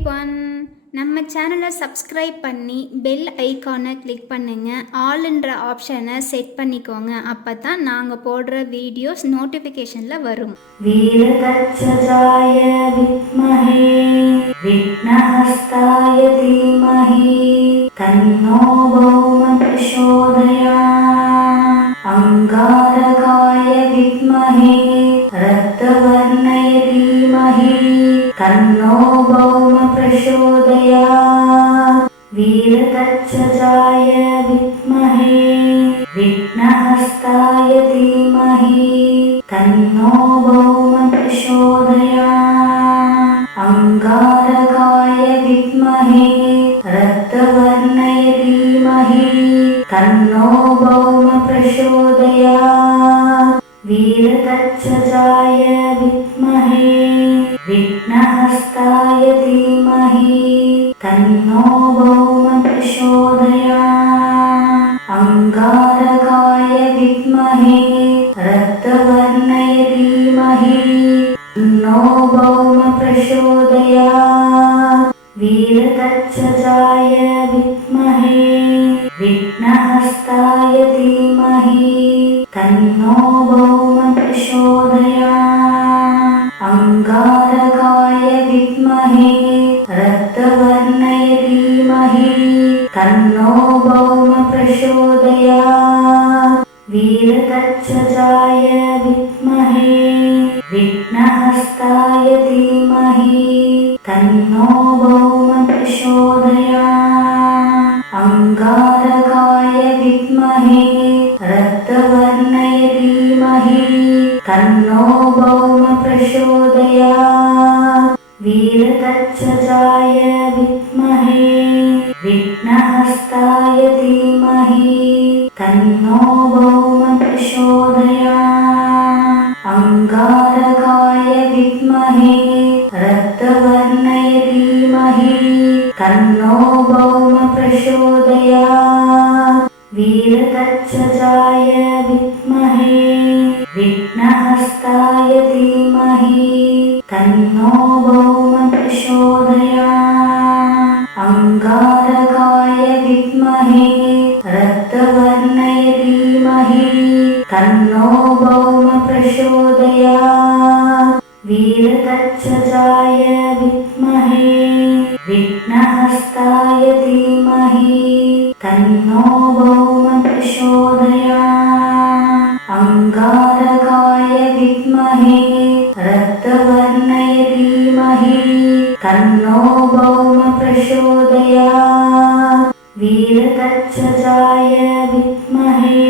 Everyone. நம்ம சேனலை subscribe பண்ணி பெல் ஐக்கானை கிளிக் பண்ணுங்க. ஆல்ன்ற ஆப்ஷனை செட் பண்ணிக்கோங்க. அப்போ தான் நாங்கள் போடுற வீடியோஸ் நோட்டிஃபிகேஷனில் வரும். வீரதட்சஜாய வித்மஹே விக்னஹஸ்தாய தீமஹி தன்னோ பௌம பிரசோதயாத். அங்காரகாய வித்மஹே ரக்தவர்ணய தீமஹி தன்னோ பௌம பிரசோதயாத். வீரதட்சஜாய வித்மஹே விக்னஹஸ்தாய தீமஹி தன்னோ பௌம பிரசோதயாத். அங்காரகாய வித்மஹே ரக்தவர்ணய தீமஹி தன்னோ பௌம பிரசோதயாத். வீரதட்சஜாய வித்மஹே விக்னஹஸ்தாய தீமஹி தன்னோ பௌம பிரசோதயாத். அங்காரகாய வித்மஹே ரக்தவர்ணய தீமஹி தன்னோ பௌம பிரசோதயாத். வீரதட்சஜாய வித்மஹே விக்னஹஸ்தாய தீமஹி தன்னோ பௌம பிரசோதயாத். அங்காரகாய வித்மஹே ரக்தவர்ணய தீமஹி தன்னோ பௌம பிரசோதயாத். வீரதட்சஜாய வித்மஹே விக்னஹஸ்தாய தீமஹி தன்னோ பௌம பிரசோதயாத். அங்காரகாய வித்மஹே ரக்தவர்ணய தீமஹி தன்னோ பௌம பிரசோதயாத். வீரதட்சஜாய வித்மஹே விக்னஹஸ்தாய தீமஹி தன்னோ பௌம பிரசோதயாத். அங்காரகாய வித்மஹே ரக்தவர்ணய தீமஹி தன்னோ பௌம பிரசோதயாத். வீரதட்சஜாய வித்மஹே விக்னஹஸ்தாய தீமஹி தன்னோ பௌம பிரசோதயாத். அங்காரகாய வித்மஹே ரக்தவர்ணய தீமஹி தன்னோ பௌம பிரசோதயாத். வீரதட்சஜாய வித்மஹே விக்னஹஸ்தாய தீமஹி தன்னோ பௌம பிரசோதயாத். அங்காரகாய வித்மஹே ரக்தவர்ணய தீமஹி தன்னோ பௌம பிரசோதயாத். வீரதட்சஜாய வித்மஹே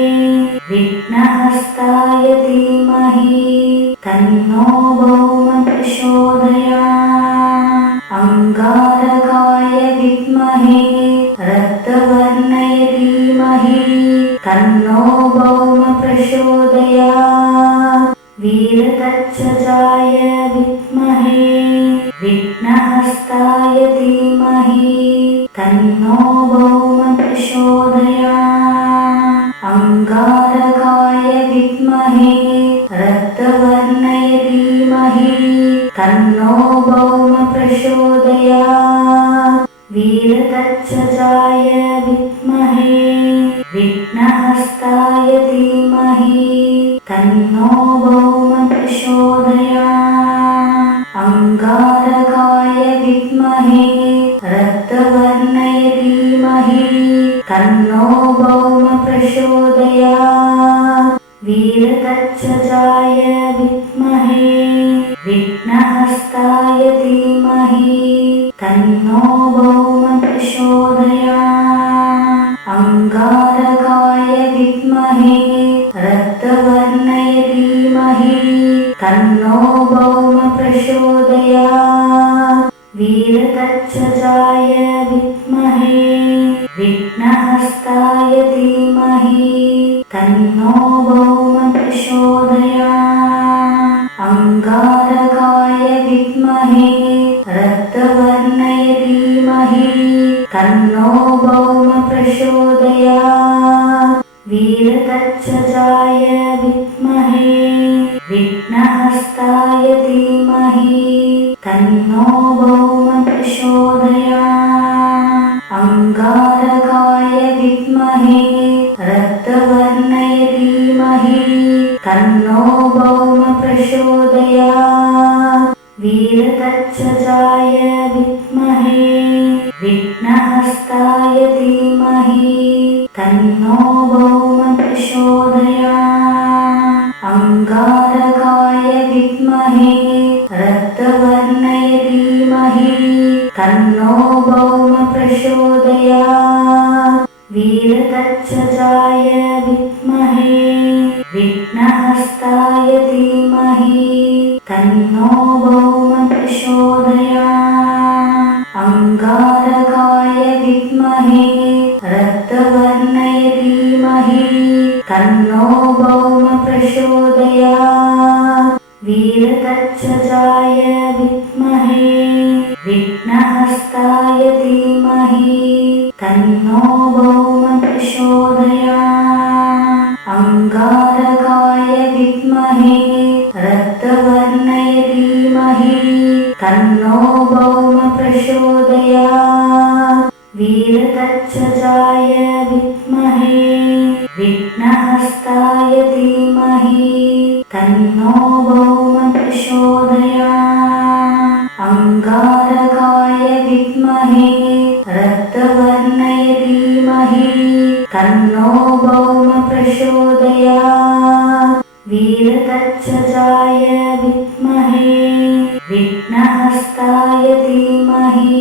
விக்னஹஸ்தாய தீமஹி தன்னோ பௌம பிரசோதயாத். அங்காரகாய வித்மஹே ரக்தவர்ணய தீமஹி தன்னோ பௌம பிரசோதயாத். வீரதட்சஜாய வித்மஹே விக்னஹஸ்தாய தீமஹி தன்னோ பௌம பிரசோதயாத். அங்காரகாய வித்மஹே ரக்தவர்ணய தீமஹி தன்னோ பௌம பிரசோதயாத். வீரதட்சஜாய வித்மஹே விக்னஹஸ்தாய தீமஹி தன்னோ பௌம பிரசோதயாத். அங்காரகாய வித்மஹே ரக்தவர்ணய தீமஹி தன்னோ பௌம பிரசோதயாத். வீரதட்சஜாய வித்மஹே விக்னஹஸ்தாய தீமஹி தன்னோ பௌம பிரசோதயாத். அங்காரகாய வித்மஹே ரக்தவர்ணய தீமஹி தன்னோ பௌம பிரசோதயாத். வீரதட்சஜாய வித்மஹே விக்னஹஸ்தாய தீமஹி தன்னோ பௌம பிரசோதயாத். அங்காரகாய வித்மஹே ரக்தவர்ணய தீமஹி தன்னோ பௌம பிரசோதயாத். வீரதட்சஜாய வித்மஹே விக்ன विघ्नहस्ताय धीमहि तन्नो भौम प्रचोदयात्। अंगारकाय विद्महे रक्तवर्णाय धीमहि तन्नो भौम प्रचोदयात्। वीरतच्छजाय विद्महे विघ्नहस्ताय धीमहि तन्नो भौम प्रचोदयात्। अंगारकाय विद्महे रक्तवर्णाय धीमहि तन्नो भौम प्रचोदयात्। वीरतच्छजाय विद्महे विघ्नहस्ताय धीमहि तन्नो भौम प्रचोदयात्। अंगारकाय विद्महे रक्तवर्णाय धीमहि तन्नो भौम प्रचोदयात्। वीरतच्छजाय विद्महे विघ्नहस्ताय धीमहि तन्नो भौम प्रचोदयात्। अंगारकाय विद्महे रक्तवर्णाय धीमहि तन्नो भौम प्रचोदयात्। वीरतच्छजाय विद्महे विघ्नहस्ताय धीमहि तन्नो भौम प्रचोदयात्। अंगारकाय विद्महे रक्तवर्णाय धीमहि तन्नो भौम प्रचोदयात्। वीरतच्छजाय विद्महे विघ्नहस्ताय धीमहि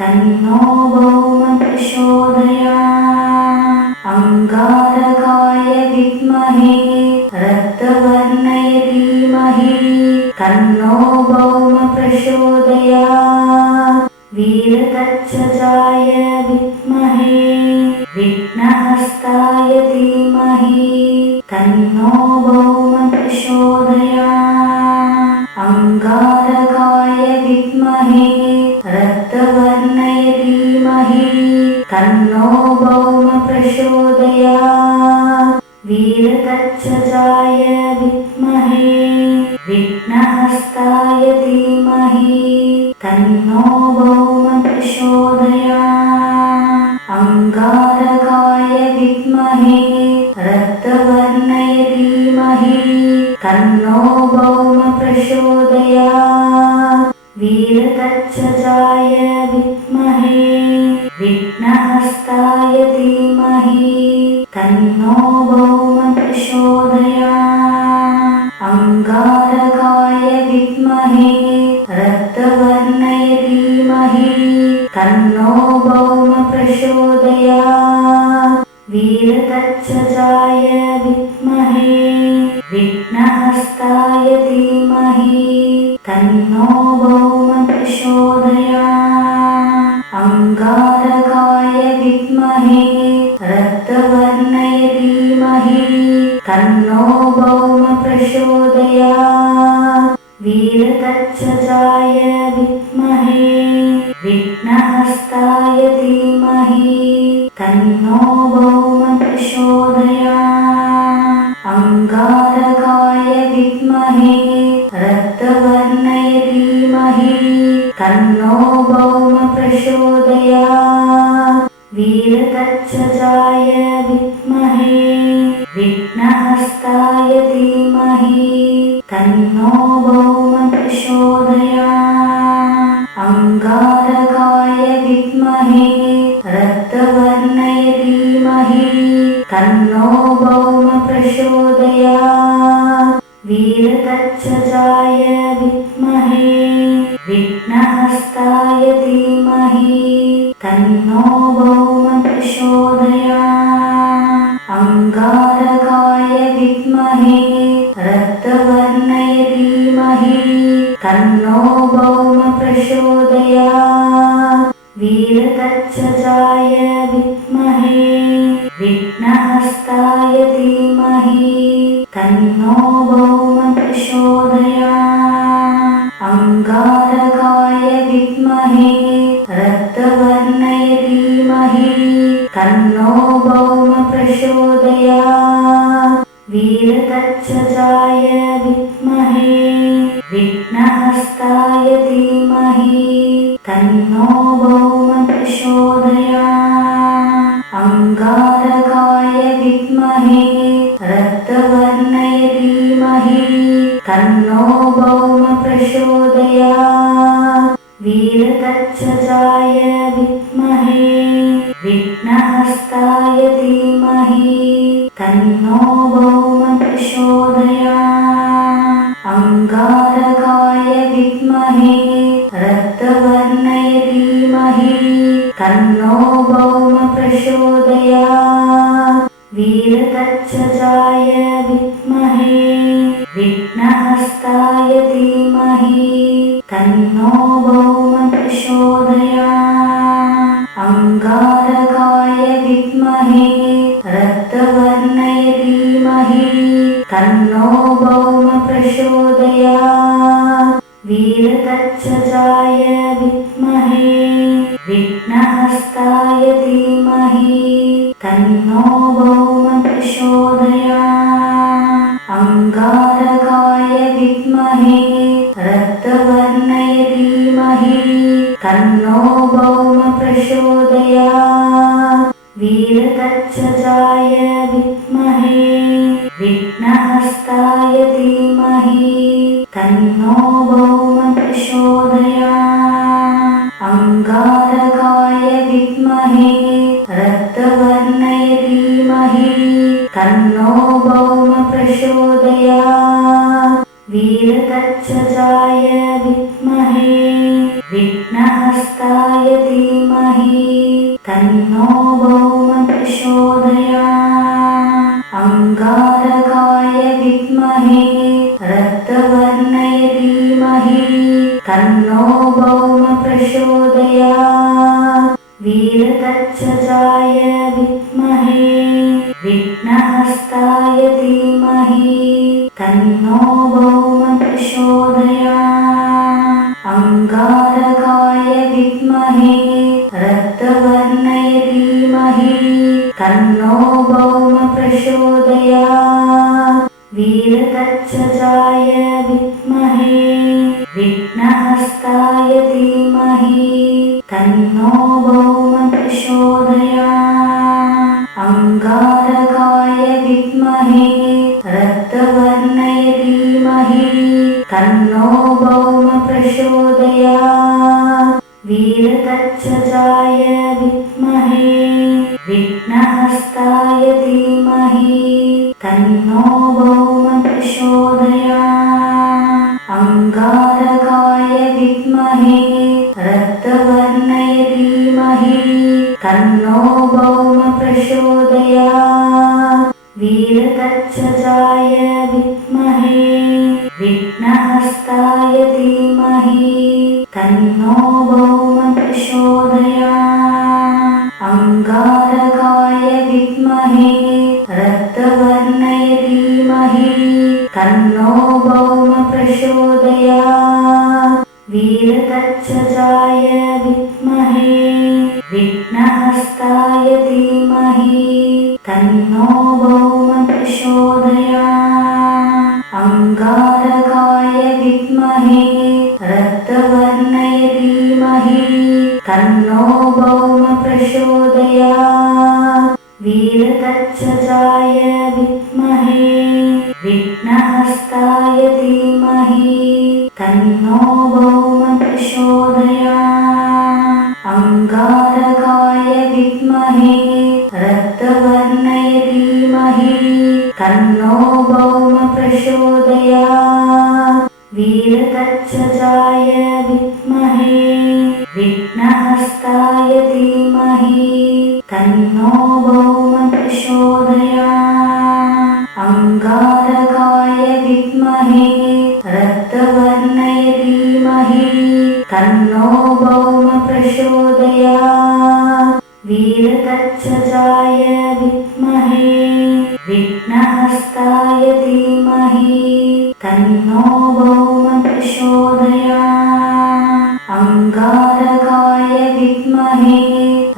तन्नो भौम प्रचोदयात्। अंगारकाय विद्महे रक्तवर्णाय धीमहि तन्नो भौम प्रचोदयात्। वीरतच्छजाय विद्महे विघ्नहस्ताय धीमहि तन्नो भौम प्रचोदयात्। अंगारकाय विद्महे रक्तवर्णाय धीमहि तन्नो भौम प्रचोदयात्। वीरतच्छजाय विद्महे विघ्नहस्ताय धीमहि तन्नो भौम प्रचोदयात्। अंगारकाय विद्महे रक्तवर्णाय धीमहि तन्नो भौम प्रचोदयात्। वीरतच्छजाय विद्महे विघ्नहस्ताय धीमहि तन्नो भौम प्रचोदयात्। अंगारकाय विद्महे रक्तवर्णाय धीमहि तन्नो भौम प्रचोदयात्। वीरतच्छजाय विद्महे विघ्नहस्ताय धीमहि तन्नो भौम प्रचोदयात्। अंगारकाय विद्महे रक्तवर्णाय धीमहि तन्नो भौम प्रचोदयात्। वीरतच्छजाय विद्महे विघ्नहस्ताय धीमहि तन्नो भौम प्रचोदयात्। अंगारकाय विद्महे रक्तवर्णाय धीमहि तन्नो भौम प्रचोदयात्। वीरतच्छजाय विद्महे विघ्नहस्ताय धीमहि तन्नो भौम प्रचोदयात्। अंगारकाय विद्महे रक्तवर्णाय धीमहि तन्नो भौम प्रचोदयात्। वीरतच्छजाय विद्महे विघ्नहस्ताय धीमहि तन्नो भौम प्रचोदयात्। अंगारकाय विद्महे रक्तवर्णाय धीमहि तन्नो भौम प्रचोदयात्। वीरतच्छजाय विद्महे विघ्नहस्ताय धीमहि तन्नो भौम प्रचोदयात्। अंगारकाय विद्महे रक्तवर्णाय धीमहि तन्नो भौम प्रचोदयात्। वीरतच्छजाय विद्महे विघ्नहस्ताय धीमहि तन्नो भौम प्रचोदयात्। अंगारकाय विद्महे रक्तवर्णाय धीमहि तन्नो भौम प्रचोदयात्। वीरतच्छजाय विद्महे विघ्नहस्ताय धीमहि तन्नो भौम प्रचोदयात्। अंगारकाय विद्महे रक्तवर्णाय धीमहि तन्नो भौम प्रचोदयात्। वीरतच्छजाय विद्महे विघ्नहस्ताय धीमहि तन्नो भौम प्रचोदयात्। अंगारकाय विद्महे रक्तवर्णाय धीमहि तन्नो भौम प्रचोदयात्। वीरतच्छजाय विद्महे विघ्नहस्ताय धीमहि तन्नो भौम प्रचोदयात्। अंगारकाय विद्महे रक्तवर्णाय धीमहि तन्नो भौम प्रचोदयात्। वीरतच्छजाय विद्महे विघ्नहस्ताय धीमहि तन्नो भौम प्रचोदयात्। अंगारकाय विद्महे रक्तवर्णाय धीमहि तन्नो भौम प्रचोदयात्। वीरतच्छजाय विद्महे विघ्नहस्ताय धीमहि तन्नो भौम प्रचोदयात्। अंगारकाय विद्महे रक्तवर्णाय धीमहि तन्नो भौम प्रचोदयात्। वीरतच्छजाय विद्महे विघ्नहस्ताय धीमहि तन्नो भौम प्रचोदयात्। अंगारकाय विद्महे रक्तवर्णाय धीमहि तन्नो भौम प्रचोदयात्। वीरतच्छजाय विद्महे विघ्नहस्ताय धीमहि तन्नो भौम प्रचोदयात्। अंगारकाय विद्महे रक्तवर्णाय धीमहि तन्नो भौम प्रचोदयात्। वीरतच्छजाय विद्महे विघ्नहस्ताय धीमहि तन्नो भौम प्रचोदयात्। अंगारकाय विद्महे रक्तवर्णाय धीमहि तन्नो भौम प्रचोदयात्। वीरतच्छजाय विद्महे विघ्नहस्ताय धीमहि तन्नो भौम प्रचोदयात्। अंगारकाय विद्महे रक्तवर्णाय धीमहि तन्नो भौम प्रचोदयात्। वीरतच्छजाय विद्महे विघ्नहस्ताय धीमहि तन्नो भौम प्रचोदयात्। अंगारकाय विद्महे रक्तवर्णाय धीमहि तन्नो भौम प्रचोदयात्। वीरतच्छजाय विद्महे विघ्नहस्ताय धीमहि तन्नो भौम प्रचोदयात्। अंगारकाय विद्महे रक्तवर्णाय धीमहि तन्नो भौम प्रचोदयात्। वीरतच्छजाय विद्महे विघ्नहस्ताय धीमहि तन्नो भौम प्रचोदयात्। अंगारकाय विद्महे रक्तवर्णाय धीमहि तन्नो भौम प्रचोदयात्। वीरतच्छजाय विद्महे विघ्नहस्ताय धीमहि तन्नो भौम प्रचोदयात्। अंगारकाय विद्महे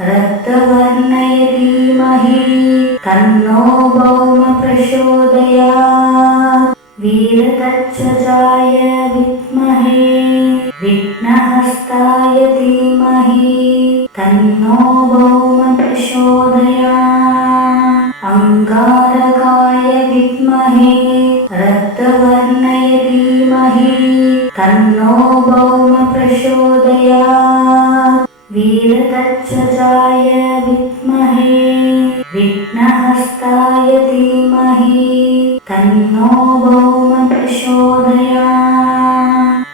रक्तवर्णाय धीमहि तन्नो भौम प्रचोदयात्। वीरतच्छजाय विद्महे विघ्नहस्ताय धीमहि तन्नो भौम प्रचोदयात्। अंगारकाय विद्महे रक्तवर्णाय धीमहि तन्नो भौम प्रचोदयात्। वीरतच्छजाय विद्महे विघ्नहस्ताय धीमहि तन्नो भौम प्रचोदयात्।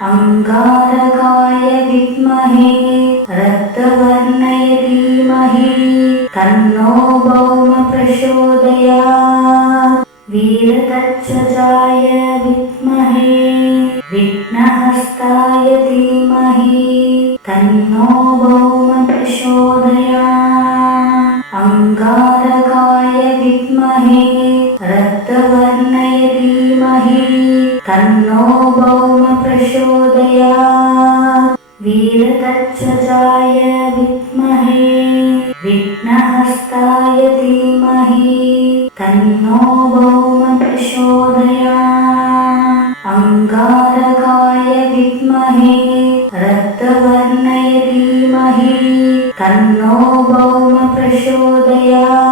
अंगारकाय विद्महे रक्तवर्णाय धीमहि तन्नो भौम प्रचोदयात्। वीरतच्छजाय विद्महे विघ्नहस्ताय धीमहि तन्नो भौम प्रचोदयात्। अंगारकाय विद्महे रक्तवर्णाय धीमहि तन्नो भौम प्रचोदयात्। वीरतच्छजाय विद्महे विघ्नहस्ताय धीमहि तन्नो भौम प्रचोदयात्। अंगारकाय विद्महे रक्तवर्णाय धीमहि तन्नो भौम प्रचोदयात्।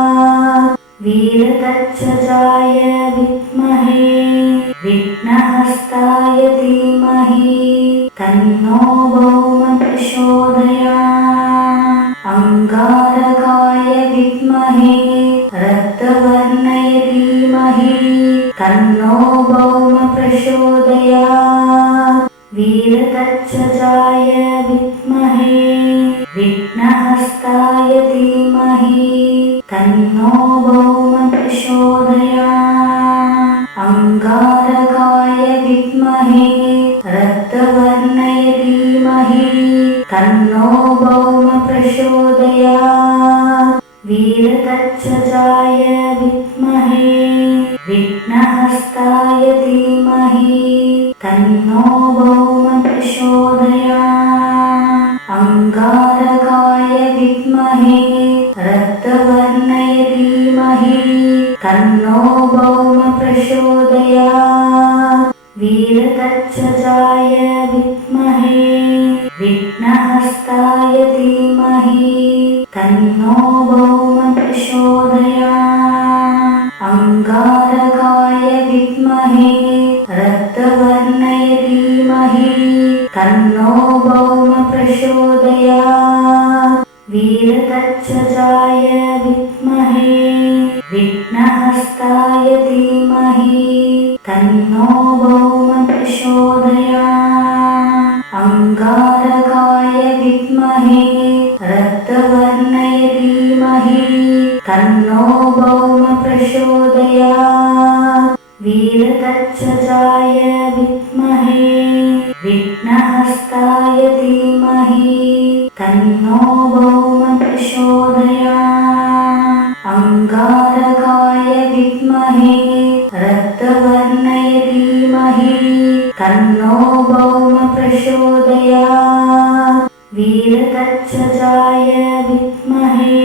वीरतच्छजाय विद्महे विघ्नहस्ताय धीमहि तन्नो भौम प्रचोदयात्। अंगारकाय विद्महे रक्तवर्णाय धीमहि तन्नो भौम प्रचोदयात्। वीरतच्छजाय विद्महे विघ्नहस्ताय धीमहि तन्नो भौम प्रचोदयात्। अंगारकाय विद्महे रक्तवर्णाय धीमहि तन्नो भौम प्रचोदयात्। वीरतच्छजाय विद्महे विघ्नहस्ताय धीमहि तन्नो भौम प्रचोदयात्। अंगारकाय विद्महे रक्तवर्णाय धीमहि तन्नो भौम प्रचोदयात्। वीरतच्छजाय विद्महे विघ्नहस्ताय धीमहि तन्नो भौम प्रचोदयात्। अंगारकाय विद्महे रक्तवर्णाय धीमहि तन्नो भौम प्रचोदयात्। वीरतच्छजाय विद्महे विघ्नहस्ताय धीमहि तन्नो भौम प्रचोदयात्। अंगारकाय विद्महे रक्तवर्णाय धीमहि तन्नो भौम प्रचोदयात्। वीरतच्छजाय विद्महे विघ्नहस्ताय धीमहि तन्नो भौम प्रचोदयात्। अंगारकाय विद्महे रक्तवर्णाय धीमहि तन्नो भौम प्रचोदयात्। वीरतच्छजाय विद्महे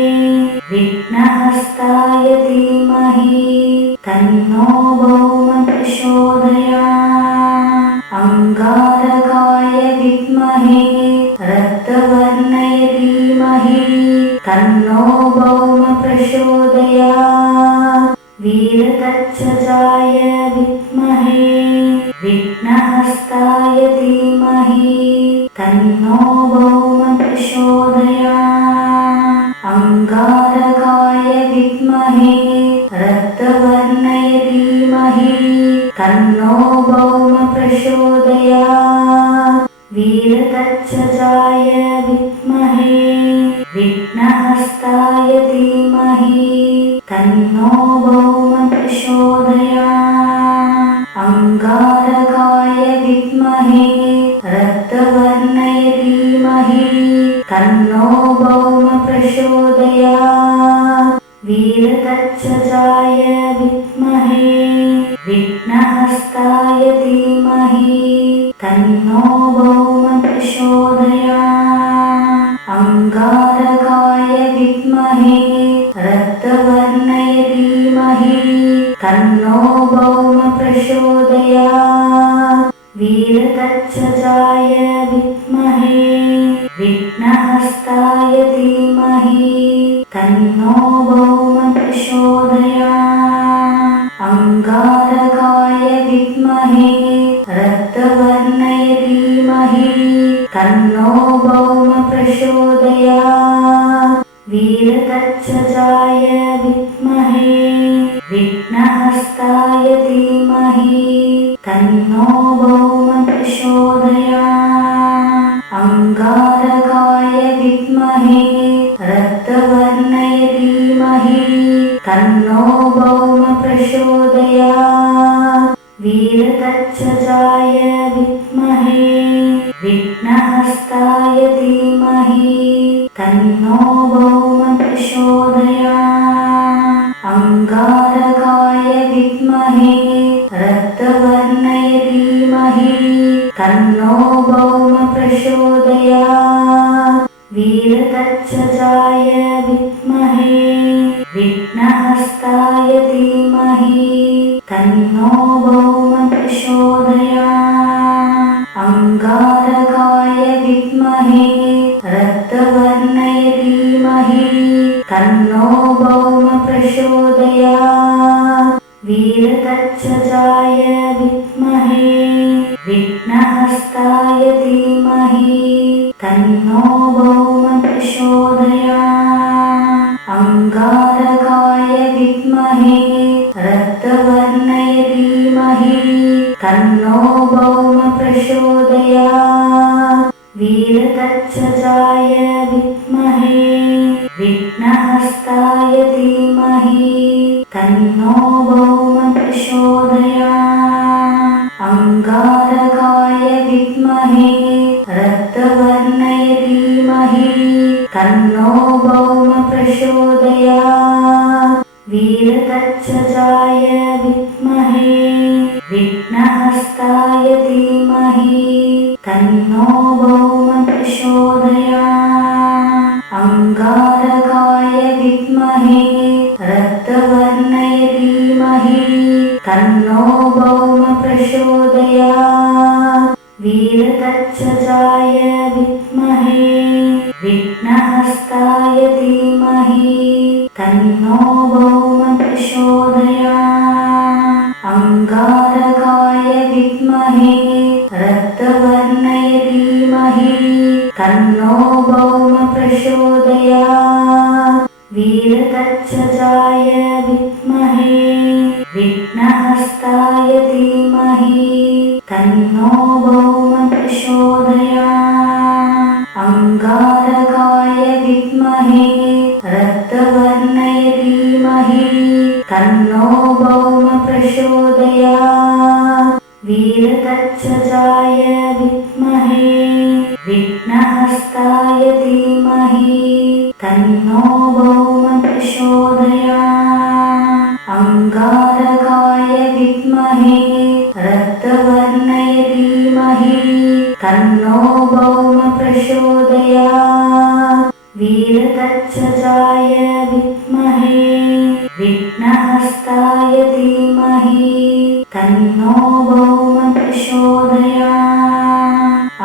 विघ्नहस्ताय धीमहि तन्नो भौम प्रचोदयात्। अंगारकाय विद्महे रक्तवर्णाय धीमहि तन्नो भौम प्रचोदयात्। वीरतच्छजाय विद्महे विघ्नहस्ताय धीमहि तन्नो भौम प्रचोदयात्। अंगारकाय विद्महे रक्तवर्णाय धीमहि तन्नो भौम प्रचोदयात्। वीरतच्छजाय विद्महे विघ्नहस्ताय धीमहि तन्नो भौम प्रचोदयात्। अंगारकाय विद्महे रक्तवर्णाय धीमहि तन्नो भौम प्रचोदयात्। वीरतच्छजाय विद्महे विघ्नहस्ताय धीमहि तन्नो भौम प्रचोदयात्। अंगारकाय विद्महे रक्तवर्णाय धीमहि तन्नो भौम प्रचोदयात्। वीरतच्छजाय विद्महे विघ्नहस्ताय धीमहि तन्नो भौम प्रचोदयात् अंगारकाय विद्महे रक्तवर्णाय धीमहि तन्नो भौम प्रचोदयात् वीरतच्छजाय विद्महे विघ्नहस्ताय धीमहि तन्नो भौम प्रचोदयात् अंगारकाय विद्महे रक्तवर्णाय धीमहि तन्नो भौम प्रचोदयात् वीरतच्छजाय विद्महे विघ्नहस्ताय धीमहि तन्नो भौम प्रचोदयात् अंगारकाय विद्महे रक्तवर्णाय धीमहि तन्नो भौम प्रचोदयात् वीरतच्छजाय विद्महे विघ्नहस्ताय धीमहि तन्नो भौम प्रचोदयात् अंगारकाय विद्महे रक्तवर्णाय धीमहि तन्नो भौम प्रचोदयात् वीरतच्छजाय विद्महे विघ्नहस्ताय धीमहि तन्नो भौम प्रचोदयात् अंगारकाय विद्महे रक्तवर्णाय धीमहि तन्नो भौम प्रचोदयात् वीरतच्छजाय विद्महे विघ्नहस्ताय धीमहि तन्नो भौम प्रचोदयात् अंगारकाय विद्महे रक्तवर्णाय धीमहि तन्नो भौम प्रचोदयात् वीरतच्छजाय विद्महे विघ्नहस्ताय धीमहि तन्नो भौम प्रचोदयात् अंगारकाय विद्महे रक्तवर्णाय धीमहि तन्नो भौम प्रचोदयात् वीरतच्छजाय विद्महे विघ्नहस्ताय धीमहि तन्नो भौम प्रचोदयात् अंगारकाय विद्महे रक्तवर्णाय धीमहि तन्नो भौम प्रचोदयात् वीरतच्छजाय विद्महे विघ्नहस्ताय धीमहि तन्नो भौम प्रचोदयात् अंगारकाय विद्महे रक्तवर्णाय धीमहि तन्नो भौम प्रचोदयात् वीरतच्छजाय विद्महे विघ्नहस्ताय धीमहि तन्नो भौम प्रचोदयात् अंगारकाय विद्महे रक्तवर्णाय धीमहि तन्नो भौम प्रचोदयात् वीरतच्छजाय विद्महे विघ्नहस्ताय धीमहि तन्नो भौम प्रचोदयात्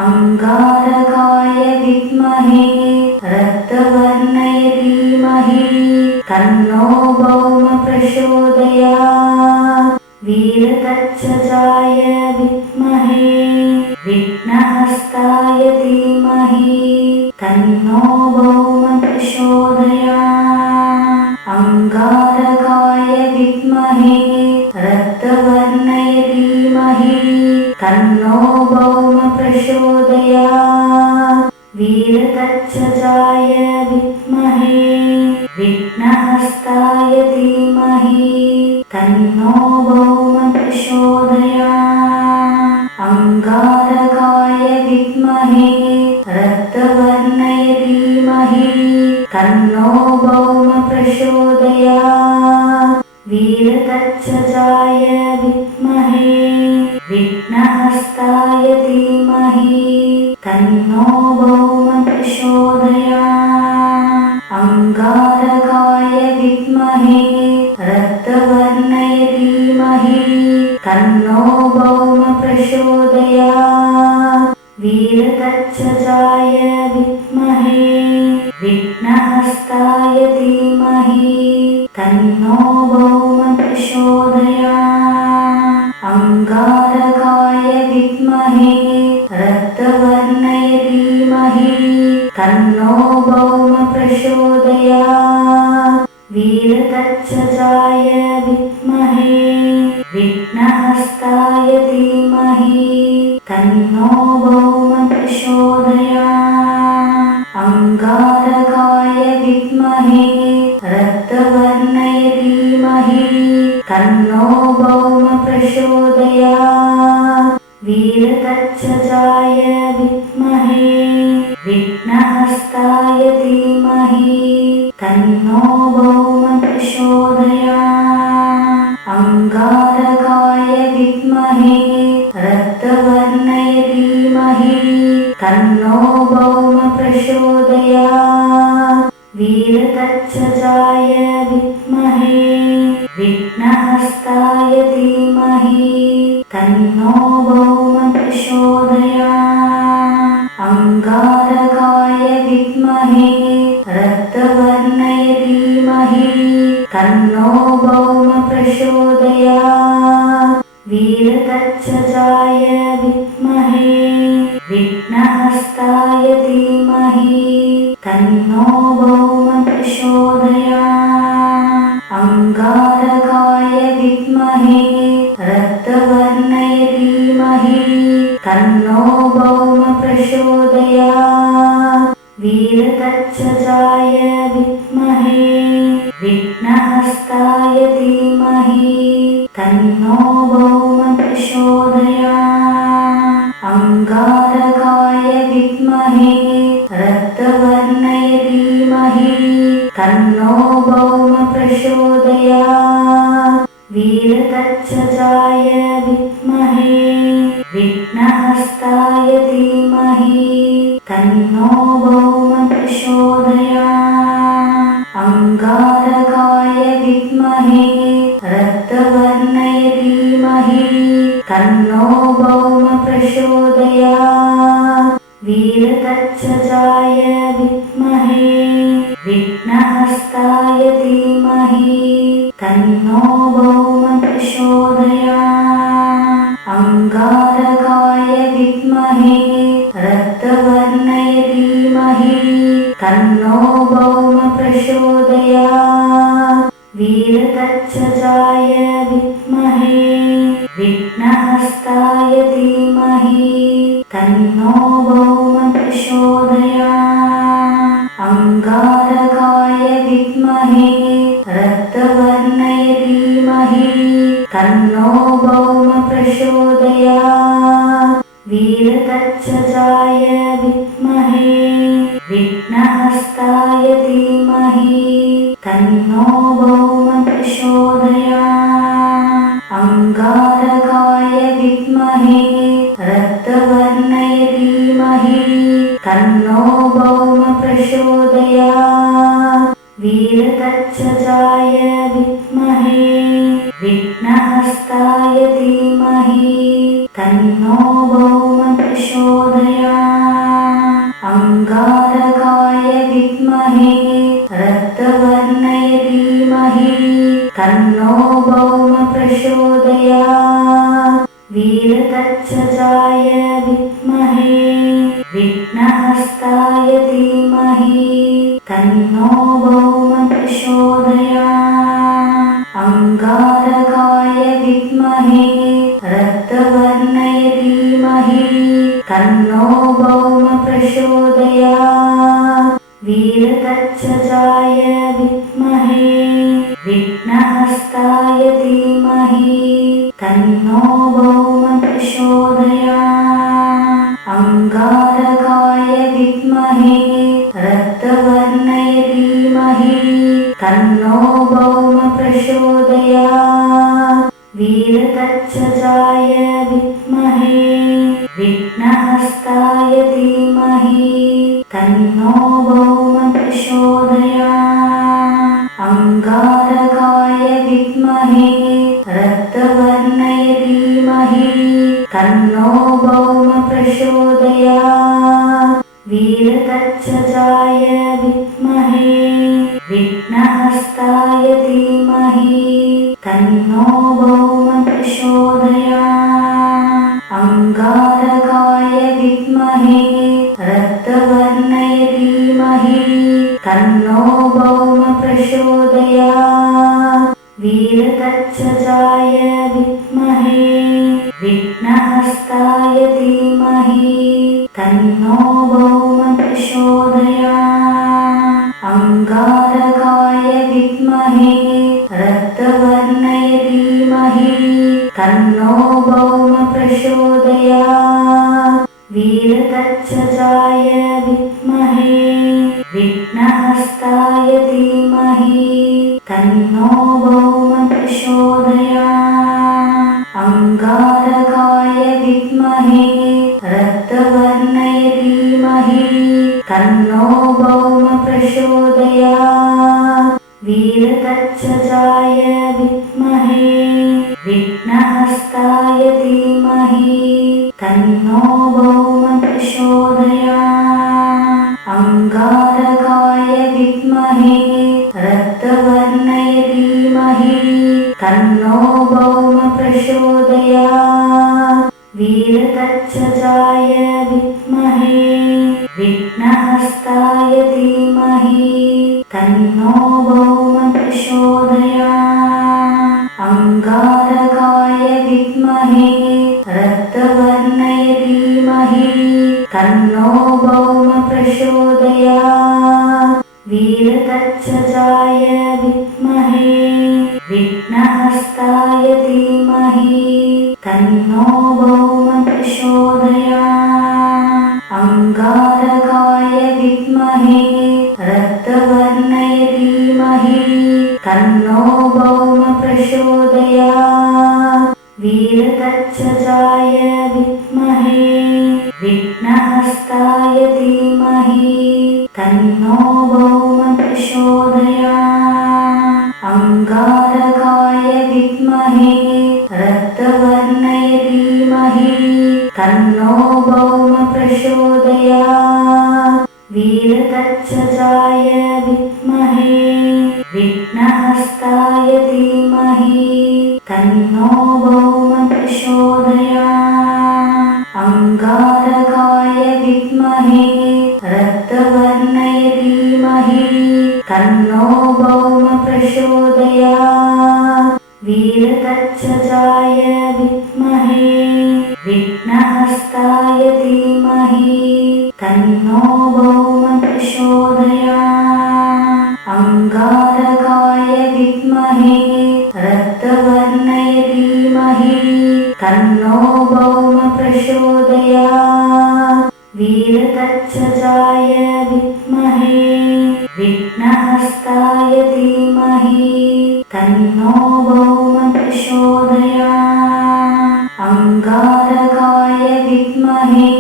अंगारकाय विद्महे रक्तवर्णाय धीमहि तन्नो भौम प्रचोदयात् वीरतच्छजाय विद्महे विघ्नहस्ताय धीमहि तन्नो भौम प्रचोदयात् अंगारकाय विद्महे रक्तवर्णाय धीमहि तन्नो भौम प्रचोदयात् वीरतच्छजाय विद्महे विघ्नहस्ताय धीमहि तन्नो भौम प्रचोदयात् अंगारकाय विद्महे रक्तवर्णाय धीमहि तन्नो भौम प्रचोदयात् वीरतच्छजाय विद्महे विघ्नहस्ताय धीमहि तन्नो भौम प्रचोदयात् अंगारकाय विद्महे रक्तवर्णाय धीमहि तन्नो भौम प्रचोदयात् वीरतच्छजाय विद्महे विघ्नहस्ताय धीमहि तन्नो भौम प्रचोदयात्। अंगारकाय विद्महे रक्तवर्णाय धीमहि तन्नो भौम प्रचोदयात्। वीरतक्षजाय विद्महे विघ्नहस्ताय धीमहि तन्नो भौम प्रचोदयात्। अंगारकाय विद्महे रक्तवर्णाय धीमहि तन्नो भौम प्रचोदयात्। वीरतक्षजाय विद्महे विघ्नहस्ताय धीमहि तन्नो भौम प्रचोदयात्। अंगारकाय विद्महे रक्तवर्णाय धीमहि तन्नो भौम प्रचोदयात्। वीरतक्षजाय विद्महे विघ्नहस्ताय धीमहि तन्नो भौम प्रचोदयात्। अंगारकाय विद्महे रक्तवर्णाय धीमहि तन्नो भौम प्रचोदयात्। वीरतक्षजाय विद्महे विघ्नहस्ताय धीमहि तन्नो भौम प्रचोदयात्। अंगारकाय विद्महे रक्तवर्णाय धीमहि तन्नो भौम प्रचोदयात्। वीरतक्षजाय विद्महे विघ्नहस्ताय धीमहि तन्नो भौम प्रचोदयात्। अंगारकाय विद्महे रक्तवर्णाय धीमहि तन्नो भौम प्रचोदयात्। वीरतक्षजाय विद्महे विघ्नहस्ताय धीमहि तन्नो भौम प्रचोदयात्। अंगारकाय विद्महे रक्तवर्णाय धीमहि तन्नो भौम प्रचोदयात्। वीरतक्षजाय विद्महे विघ्नहस्ताय धीमहि तन्नो भौम प्रचोदयात्। अंगारकाय विद्महे रक्तवर्णाय धीमहि तन्नो भौम प्रचोदयात्। वीरतक्षजाय विद्महे विघ्नहस्ताय धीमहि तन्नो भौम प्रचोदयात्। अंगारकाय विद्महे रक्तवर्णाय धीमहि तन्नो भौम प्रचोदयात्। वीरतक्षजाय विद्महे विघ्नहस्ताय धीमहि तन्नो भौम प्रचोदयात्। अंगारकाय विद्महे रक्तवर्णाय धीमहि तन्नो भौम प्रचोदयात्। वीरतक्षजाय विद्महे विघ्नहस्ताय धीमहि तन्नो भौम प्रचोदयात्। अंगारकाय विद्महे रक्तवर्णाय धीमहि तन्नो भौम प्रचोदयात्। वीरतक्षजाय विद्महे विघ्नहस्ताय धीमहि तन्नो भौम प्रचोदयात्। अंगारकाय विद्महे रक्तवर्णाय धीमहि तन्नो भौम प्रचोदयात्। वीरतक्षजाय विद्महे विघ्नहस्ताय धीमहि तन्नो भौम प्रचोदयात्। अंगारकाय विद्महे रक्तवर्णाय धीमहि तन्नो भौम प्रचोदयात्। वीरतक्षजाय विद्महे विघ्नहस्ताय धीमहि तन्नो भौम प्रचोदयात्। अंगारकाय विद्महे रक्तवर्णाय धीमहि तन्नो भौम प्रचोदयात्। वीरतक्षजाय विद्महे वीरहस्ताय धीमहि तन्नो भौम प्रचोदयात् अंगारकाय विद्महे रक्तवर्णाय धीमहि तन्नो भौम प्रचोदयात् वीरतच्छजाय विद्महे विघ्नहस्ताय धीमहि तन्नो भौम प्रचोदयात् अंगारकाय विद्महे रक्तवर्णाय धीमहि तन्नो भौम प्रचोदयात् वीरतच्छजाय विद्महे विघ्नहस्ताय धीमहि तन्नो भौम प्रचोदयात् अंगारकाय विद्महे रक्तवर्णाय धीमहि तन्नो भौम प्रचोदयात् वीरतच्छजाय विद्महे विघ्नहस्ताय धीमहि तन्नो भौम प्रचोदयात् अंगारकाय विद्महे रक्तवर्णाय धीमहि तन्नो भौम प्रचोदयात् वीरतच्छजाय विद्महे विघ्नहस्ताय धीमहि तन्नो भौम प्रचोदयात् अंगारकाय विद्महे रक्तवर्णाय धीमहि तन्नो भौम प्रचोदयात् वीरतच्छजाय विद्महे विघ्नहस्ताय धीमहि तन्नो भौम प्रचोदयात् अंगारकाय विद्महे रक्तवर्णाय धीमहि तन्नो भौम प्रचोदयात् वीरतच्छजाय विद्महे विघ्नहस्ताय धीमहि तन्नो भौम प्रचोदयात् अंगारकाय विद्महे रक्तवर्णाय धीमहि तन्नो भौम प्रचोदयात् वीरतच्छजाय विद्महे विघ्नहस्ताय धीमहि तन्नो भौम प्रचोदयात् अंगारकाय विद्महे रक्तवर्णाय धीमहि तन्नो भौम प्रचोदयात् वीरतच्छजाय विद्महे विघ्नहस्ताय धीमहि तन्नो भौम प्रचोदयात् अंगारकाय विद्महे रक्तवर्णाय धीमहि तन्नो भौम प्रचोदयात् वीरतच्छजाय विद्महे विघ्नहस्ताय धीमहि तन्नो भौम प्रचोदयात् अंगारकाय विद्महे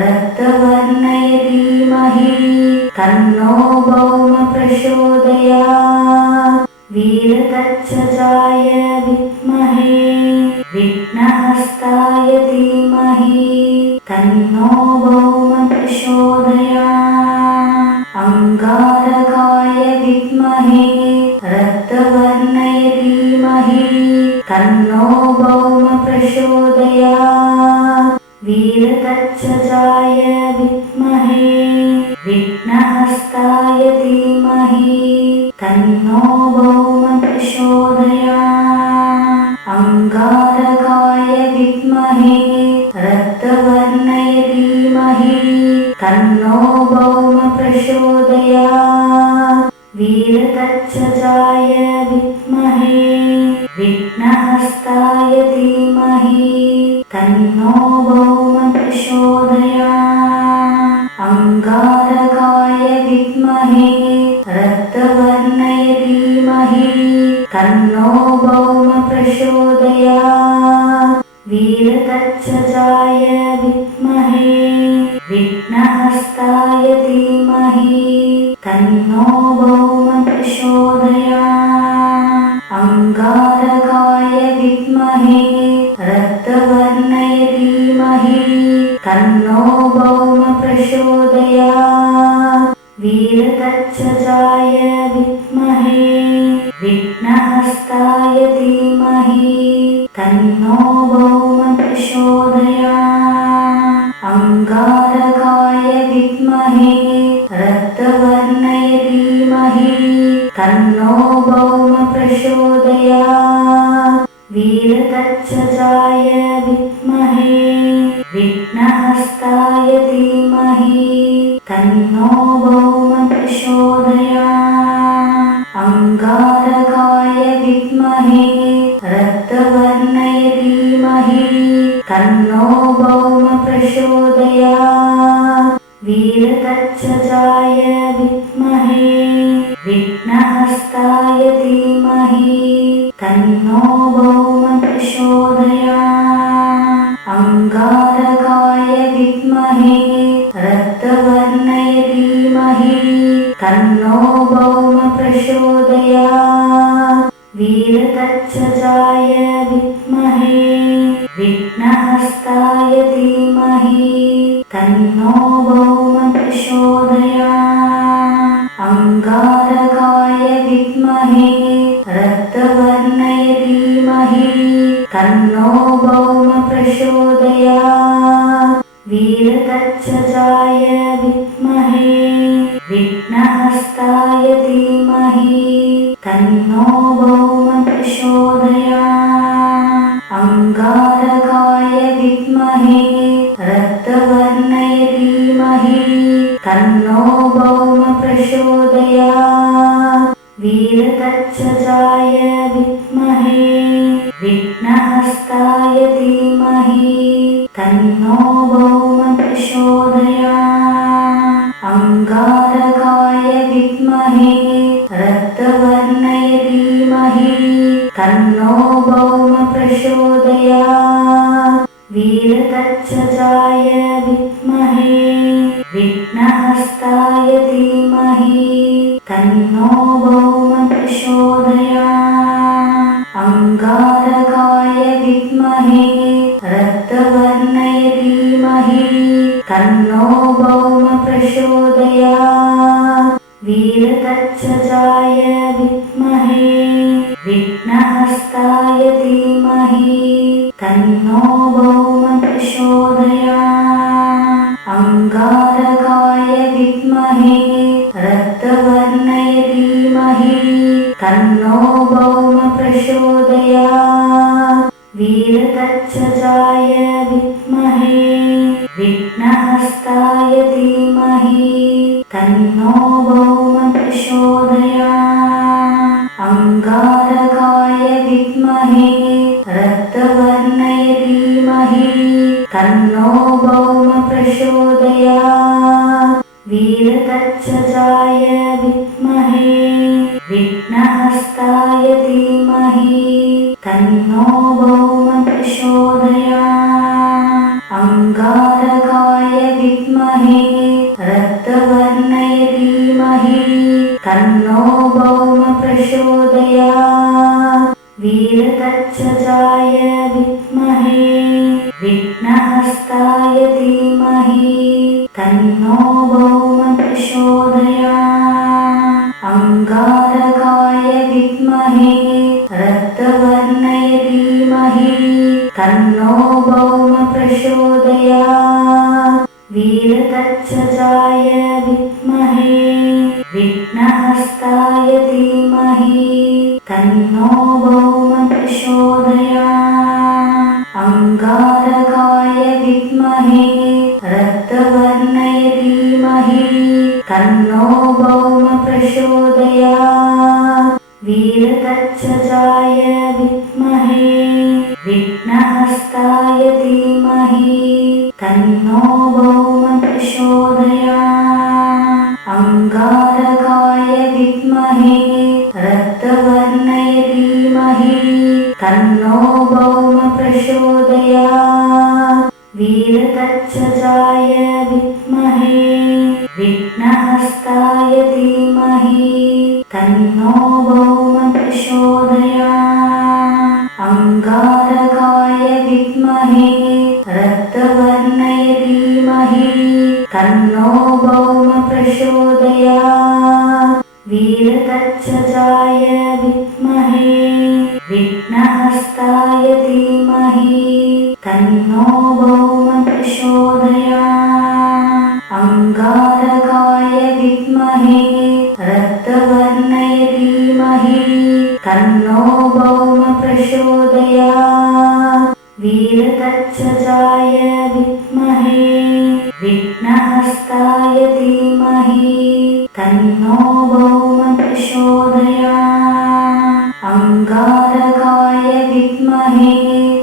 रक्तवर्णाय धीमहि तन्नो भौम प्रचोदयात् वीरतच्छजाय विद्महे विघ्नहस्ताय धीमहि तन्नो भौम प्रचोदयात् अंगारकाय विद्महे रक्तवर्णाय धीमहि तन्नो भौम प्रचोदयात् वीरतच्छजाय विद्महे विघ्नहस्ताय धीमहि तन्नो भौम प्रचोदयात् अंगारकाय विद्महे रक्तवर्णाय धीमहि तन्नो भौम प्रचोदयात् वीरतच्छजाय विद्महे विघ्नहस्ताय धीमहि तन्नो भौम प्रचोदयात् अंगारकाय विद्महे रक्तवर्णाय धीमहि तन्नो भौम प्रचोदयात् वीरतच्छजाय विद्महे विघ्नहस्ताय धीमहि तन्नो भौम प्रचोदयात् अंगारकाय विद्महे रक्तवर्णाय धीमहि तन्नो भौम प्रचोदयात् वीरतच्छजाय विद्महे विघ्नहस्ताय धीमहि तन्नो भौम प्रचोदयात् अंगारकाय विद्महे रक्तवर्णाय धीमहि तन्नो भौम प्रचोदयात् वीरतच्चजाय विद्महे विघ्नहस्ताय धीमहि तन्नो भौम प्रचोदयात् अंगारकाय विद्महे रक्तवर्णाय धीमहि तन्नो भौम प्रचोदयात् वीरतच्चजाय विद्महे विघ्नहस्ताय धीमहि तन्नो भौम प्रचोदयात् अंगारकाय विद्महे रक्तवर्णाय धीमहि तन्नो भौम प्रचोदयात् वीरतच्चजाय विद्महे विघ्नहस्ताय धीमहि तन्नो भौम प्रचोदयात् अंगारकाय विद्महे रक्तवर्णाय धीमहि तन्नो भौम प्रचोदयात् वीरतच्चजाय विद्महे विघ्नहस्ताय धीमहि तन्नो भौम प्रचोदयात् अंगारकाय विद्महे रक्तवर्णाय धीमहि तन्नो भौम प्रचोदयात् वीरतच्चजाय विद्महे विघ्नहस्ताय धीमहि तन्नो भौम प्रचोदयात् अंगारकाय विद्महे रक्तवर्णाय धीमहि तन्नो भौम प्रचोदयात् वीरतच्चजाय विद्महे विघ्नहस्ताय धीमहि तन्नो भौम प्रचोदयात् अंगारकाय विद्महे रक्तवर्णाय धीमहि तन्नो भौम प्रचोदयात् वीरतच्चजाय विद्महे विघ्नहस्ताय धीमहि तन्नो भौम प्रचोदयात् अंगारकाय विद्महे रक्तवर्णाय धीमहि तन्नो भौम प्रचोदयात् वीरतच्चजाय विद्महे विघ्नहस्ताय धीमहि तन्नो भौम प्रचोदयात् अंगारकाय विद्महे रक्तवर्णाय धीमहि तन्नो भौम प्रचोदयात् वीरतच्चजाय विद्महे विघ्नहस्ताय धीमहि तन्नो भौम प्रचोदयात् अंगारकाय विद्महे रक्तवर्णाय धीमहि तन्नो भौम प्रचोदयात् वीरतच्चजाय विद्महे विघ्नहस्ताय धीमहि तन्नो भौम प्रचोदयात् अंगारकाय विद्महे रक्तवर्णाय धीमहि तन्नो भौम प्रचोदयात् वीरतच्चजाय विद्महे विघ्नहस्ताय धीमहि तन्नो भौम प्रचोदयात् अंगारकाय विद्महे रक्तवर्णाय धीमहि तन्नो भौम प्रचोदयात् वीरतच्चजाय विद्महे विघ्नहस्ताय धीमहि तन्नो भौम प्रचोदयात् अंगारकाय विद्महे रक्तवर्णाय धीमहि तन्नो भौम प्रचोदयात् वीरतच्चजाय विद्महे विघ्नहस्ताय धीमहि तन्नो भौम प्रचोदयात् अंगारकाय विद्महे रक्तवर्णाय धीमहि तन्नो भौम प्रचोदयात् वीरतच्चजाय विद्महे विघ्नहस्ताय धीमहि तन्नो भौम प्रचोदयात्। अंगारकाय विद्महे रक्तवर्णाय धीमहि तन्नो भौम प्रचोदयात्। वीरतच्छजाय विद्महे विघ्नहस्ताय धीमहि तन्नो भौम प्रचोदयात्। अंगारकाय विद्महे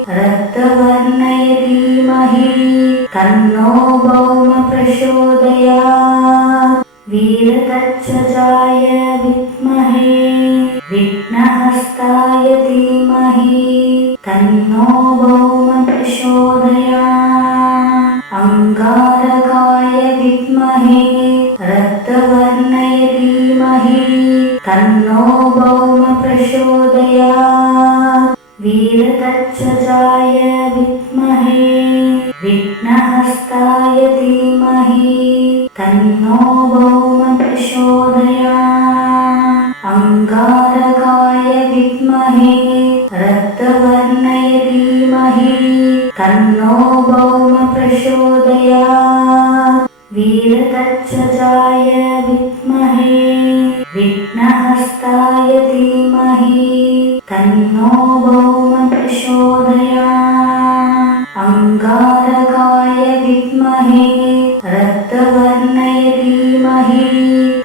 रक्तवर्णाय धीमहि तन्नो भौम प्रचोदयात्। वीरतच्छजाय विद्महे विघ्नहस्ताय धीमहि तन्नो भौम प्रचोदयात्। अंगारकाय विद्महे रक्तवर्णाय धीमहि तन्नो भौम प्रचोदयात्। वीरतच्छजाय विद्महे विघ्नहस्ताय धीमहि तन्नो भौम प्रचोदयात्। अंगारकाय विद्महे रक्तवर्णाय धीमहि तन्नो भौम प्रचोदयात्। वीरतच्छजाय विद्महे विघ्नहस्ताय धीमहि तन्नो भौम प्रचोदयात्। अंगारकाय विद्महे रक्तवर्णाय धीमहि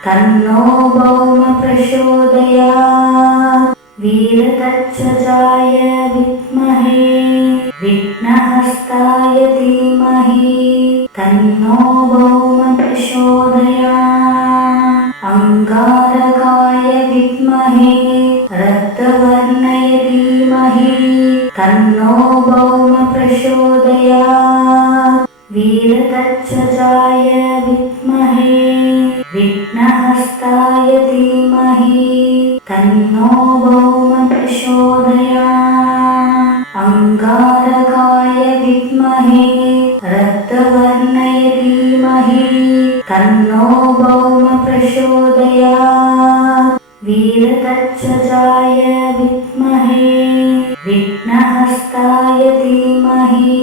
तन्नो भौम प्रचोदयात्। वीरतच्छजाय विद्महे विघ्नहस्ताय धीमहि तन्नो भौम प्रचोदयात्। अंगारकाय विद्महे रक्तवर्णाय धीमहि तन्नो भौम प्रचोदयात्। वीरतच्छजाय विद्महे विघ्नहस्ताय धीमहि तन्नो भौम प्रचोदयात्। अंगारकाय विद्महे रक्तवर्णाय धीमहि तन्नो भौम प्रचोदयात्। वीरतच्छजाय विद्महे विघ्नहस्ताय धीमहि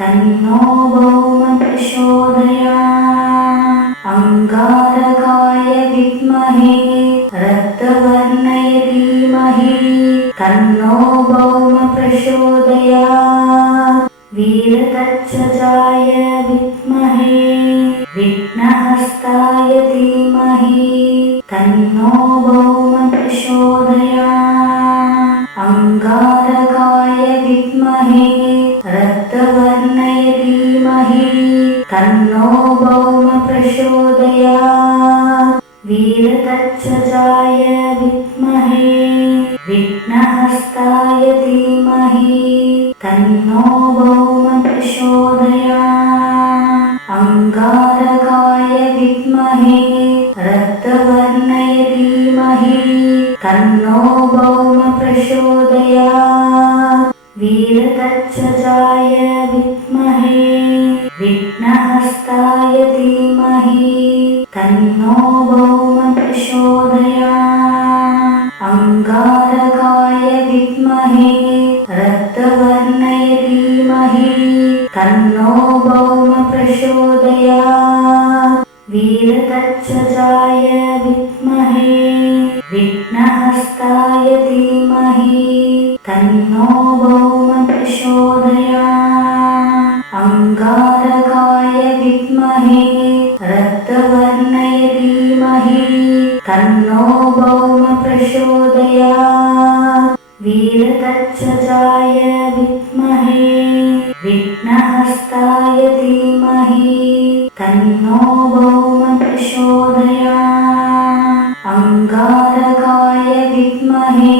तन्नो भौम प्रचोदयात्। अंगारकाय विद्महे रक्तवर्णाय धीमहि तन्नो भौम प्रचोदयात्। वीरतच्छजाय विद्महे विघ्नहस्ताय धीमहि तन्नो भौम प्रचोदयात्। अंगारकाय विद्महे रक्तवर्णाय धीमहि तन्नो भौम प्रचोदयात्। वीरतच्छजाय विद्महे विघ्नहस्ताय धीमहि तन्नो भौम प्रचोदयात्। अंगारकाय विद्महे रक्तवर्णाय धीमहि तन्नो भौम प्रचोदयात्। वीरतच्छजाय विद्महे विघ्नहस्ताय धीमहि तन्नो भौम प्रचोदयात्। अंगारकाय विद्महे रक्तवर्णाय धीमहि तन्नो भौम प्रचोदयात्। वीरतच्छजाय विद्महे विघ्नहस्ताय धीमहि तन्नो भौम प्रचोदयात्। अंगारकाय विद्महे रक्तवर्णाय धीमहि तन्नो भौम प्रचोदयात्। वीरतच्छजाय विद्महे विघ्नहस्ताय धीमहि तन्नो भौम प्रचोदयात्। अंगारकाय विद्महे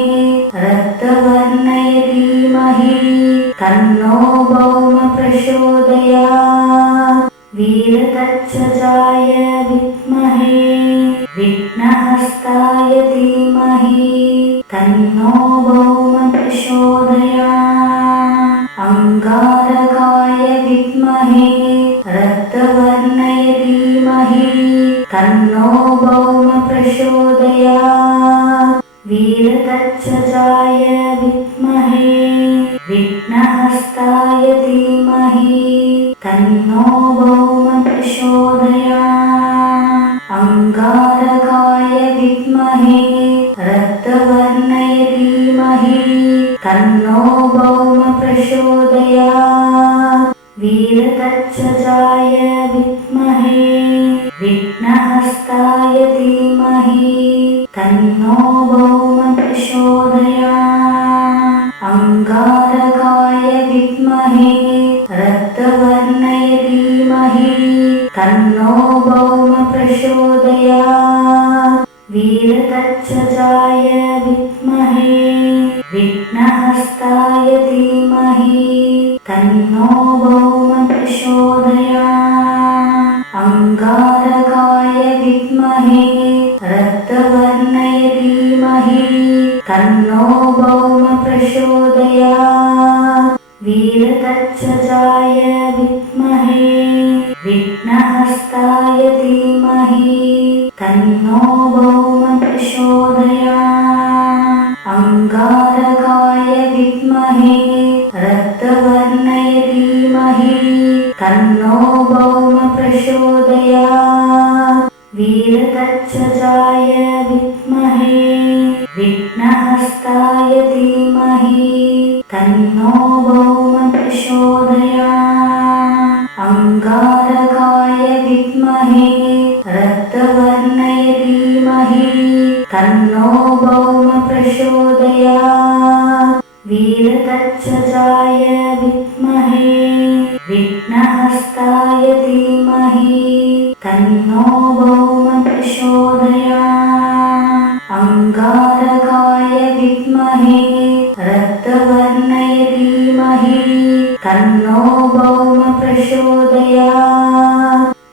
रक्तवर्णाय धीमहि तन्नो भौम प्रचोदयात्। वीरतच्छजाय विद्महे विघ्नहस्ताय धीमहि तन्नो भौम प्रचोदयात्। अंगारकाय विद्महे रक्तवर्णाय धीमहि तन्नो भौम प्रचोदयात्। वीरतच्छजाय विद्महे विघ्नहस्ताय धीमहि तन्नो भौम प्रचोदयात् अंगारकाय विद्महे रक्तवर्णाय धीमहि तन्नो भौम प्रचोदयात् वीरतच्छजाय विद्महे विघ्नहस्ताय धीमहि तन्नो भौम प्रचोदयात् अंगारकाय विद्महे रक्तवर्णाय धीमहि तन्नो भौम प्रचोदयात् वीरतच्छजाय विद्महे विघ्नहस्ताय धीमहि तन्नो भौम प्रचोदयात् अंगारकाय विद्महे रक्तवर्णाय धीमहि तन्नो भौम प्रचोदयात् वीरतच्छजाय विद्महे विघ्नहस्ताय धीमहि तन्नो भौम प्रचोदयात् अंगारकाय विद्महे रक्तवर्णाय धीमहि तन्नो भौम प्रचोदयात् वीरतच्छजाय विद्महे विघ्नहस्ताय धीमहि तन्नो भौम प्रचोदयात् अंगारकाय विद्महे रक्तवर्णाय धीमहि तन्नो भौम प्रचोदयात् वीरतच्छजाय विद्महे विघ्नहस्ताय धीमहि तन्नो भौम प्रचोदयात् अंगारकाय विद्महे रक्तवर्णाय धीमहि तन्नो भौम प्रचोदयात्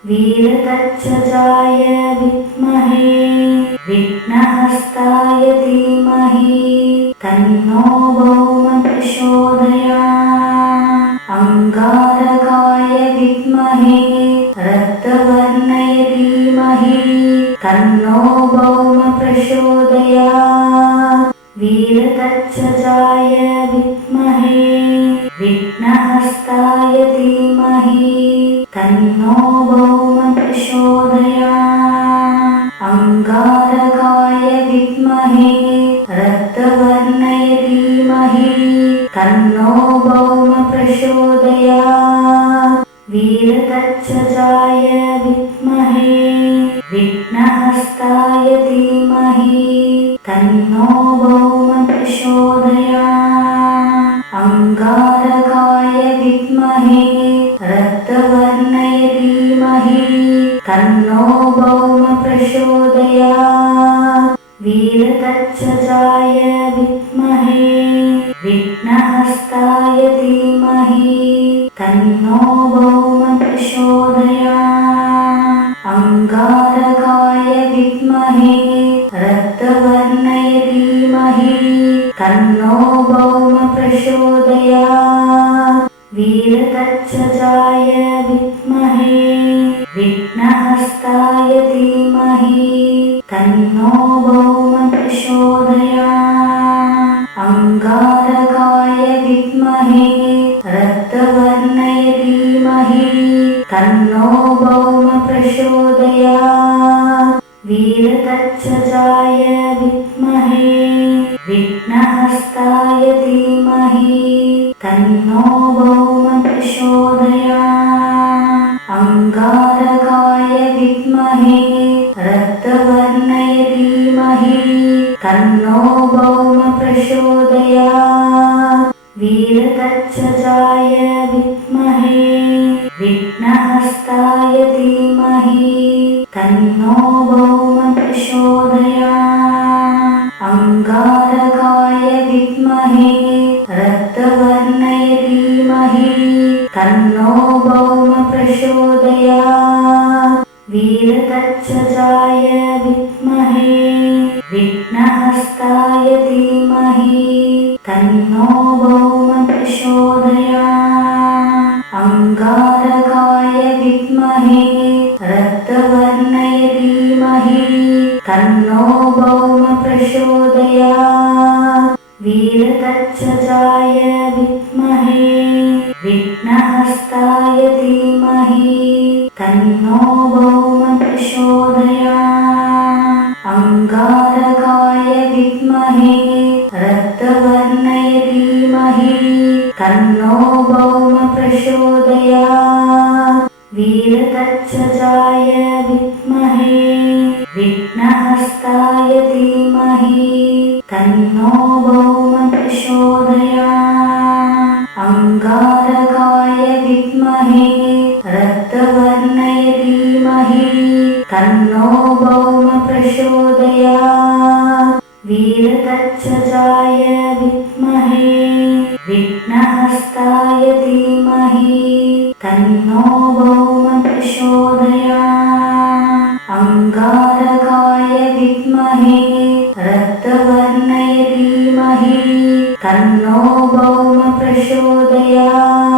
वीरतच्छजाय विद्महे विघ्नहस्ताय धीमहि तन्नो भौम प्रचोदयात् अंगारकाय विद्महे रक्तवर्णाय धीमहि तन्नो भौम प्रचोदयात् वीरतच्छजाय विद्महे विघ्नहस्ताय धीमहि तन्नो भौम प्रचोदयात् अंगारकाय विद्महे रक्तवर्णाय धीमहि तन्नो भौम प्रचोदयात् वीरतच्छजाय विद्महे विघ्नहस्ताय धीमहि तन्नो भौम प्रचोदयात् अंगारकाय विद्महे रक्तवर्णाय धीमहि तन्नो भौम प्रचोदयात् वीरतच्छजाय विद्महे विघ्नहस्ताय धीमहि तन्नो भौम प्रचोदयात् अंगारकाय विद्महे रक्तवर्णाय धीमहि तन्नो भौम प्रचोदयात् वीरतच्छजाय विद्महे विघ्नहस्ताय धीमहि तन्नो भौम प्रचोदयात् अंगारकाय विद्महे रक्तवर्णाय धीमहि तन्नो भौम प्रचोदयात् वीरतच्छजाय विद्महे विघ्नहस्ताय धीमहि तन्नो भौम प्रचोदयात् अंगारकाय विद्महे रक्तवर्णाय धीमहि तन्नो भौम प्रचोदयात् वीरतच्छजाय विद्महे विघ्नहस्ताय धीमहि तन्नो भौम प्रचोदयात् अंगारकाय विद्महे रक्तवर्णाय धीमहि तन्नो भौम प्रचोदयात् वीरतच्छजाय विद्महे विघ्नहस्ताय धीमहि तन्नो भौम प्रचोदयात् अंगारकाय विद्महे रक्तवर्णाय धीमहि तन्नो भौम प्रचोदयात् वीरतच्छजाय विद्महे वीरहस्ताय धीमहि तन्नो भौम प्रचोदयात् अंगारकाय विद्महे रक्तवर्णाय धीमहि तन्नो भौम प्रचोदयात् वीरतक्षजाय विद्महे विघ्नहस्ताय धीमहि तन्नो भौम प्रचोदयात् अंगारकाय विद्महे रक्तवर्णाय धीमहि तन्नो भौम प्रचोदयात् वीरतक्षजाय विद्महे विघ्नहस्ताय धीमहि तन्नो भौम प्रचोदयात् अंगारकाय विद्महे रक्तवर्णाय धीमहि तन्नो भौम प्रचोदयात्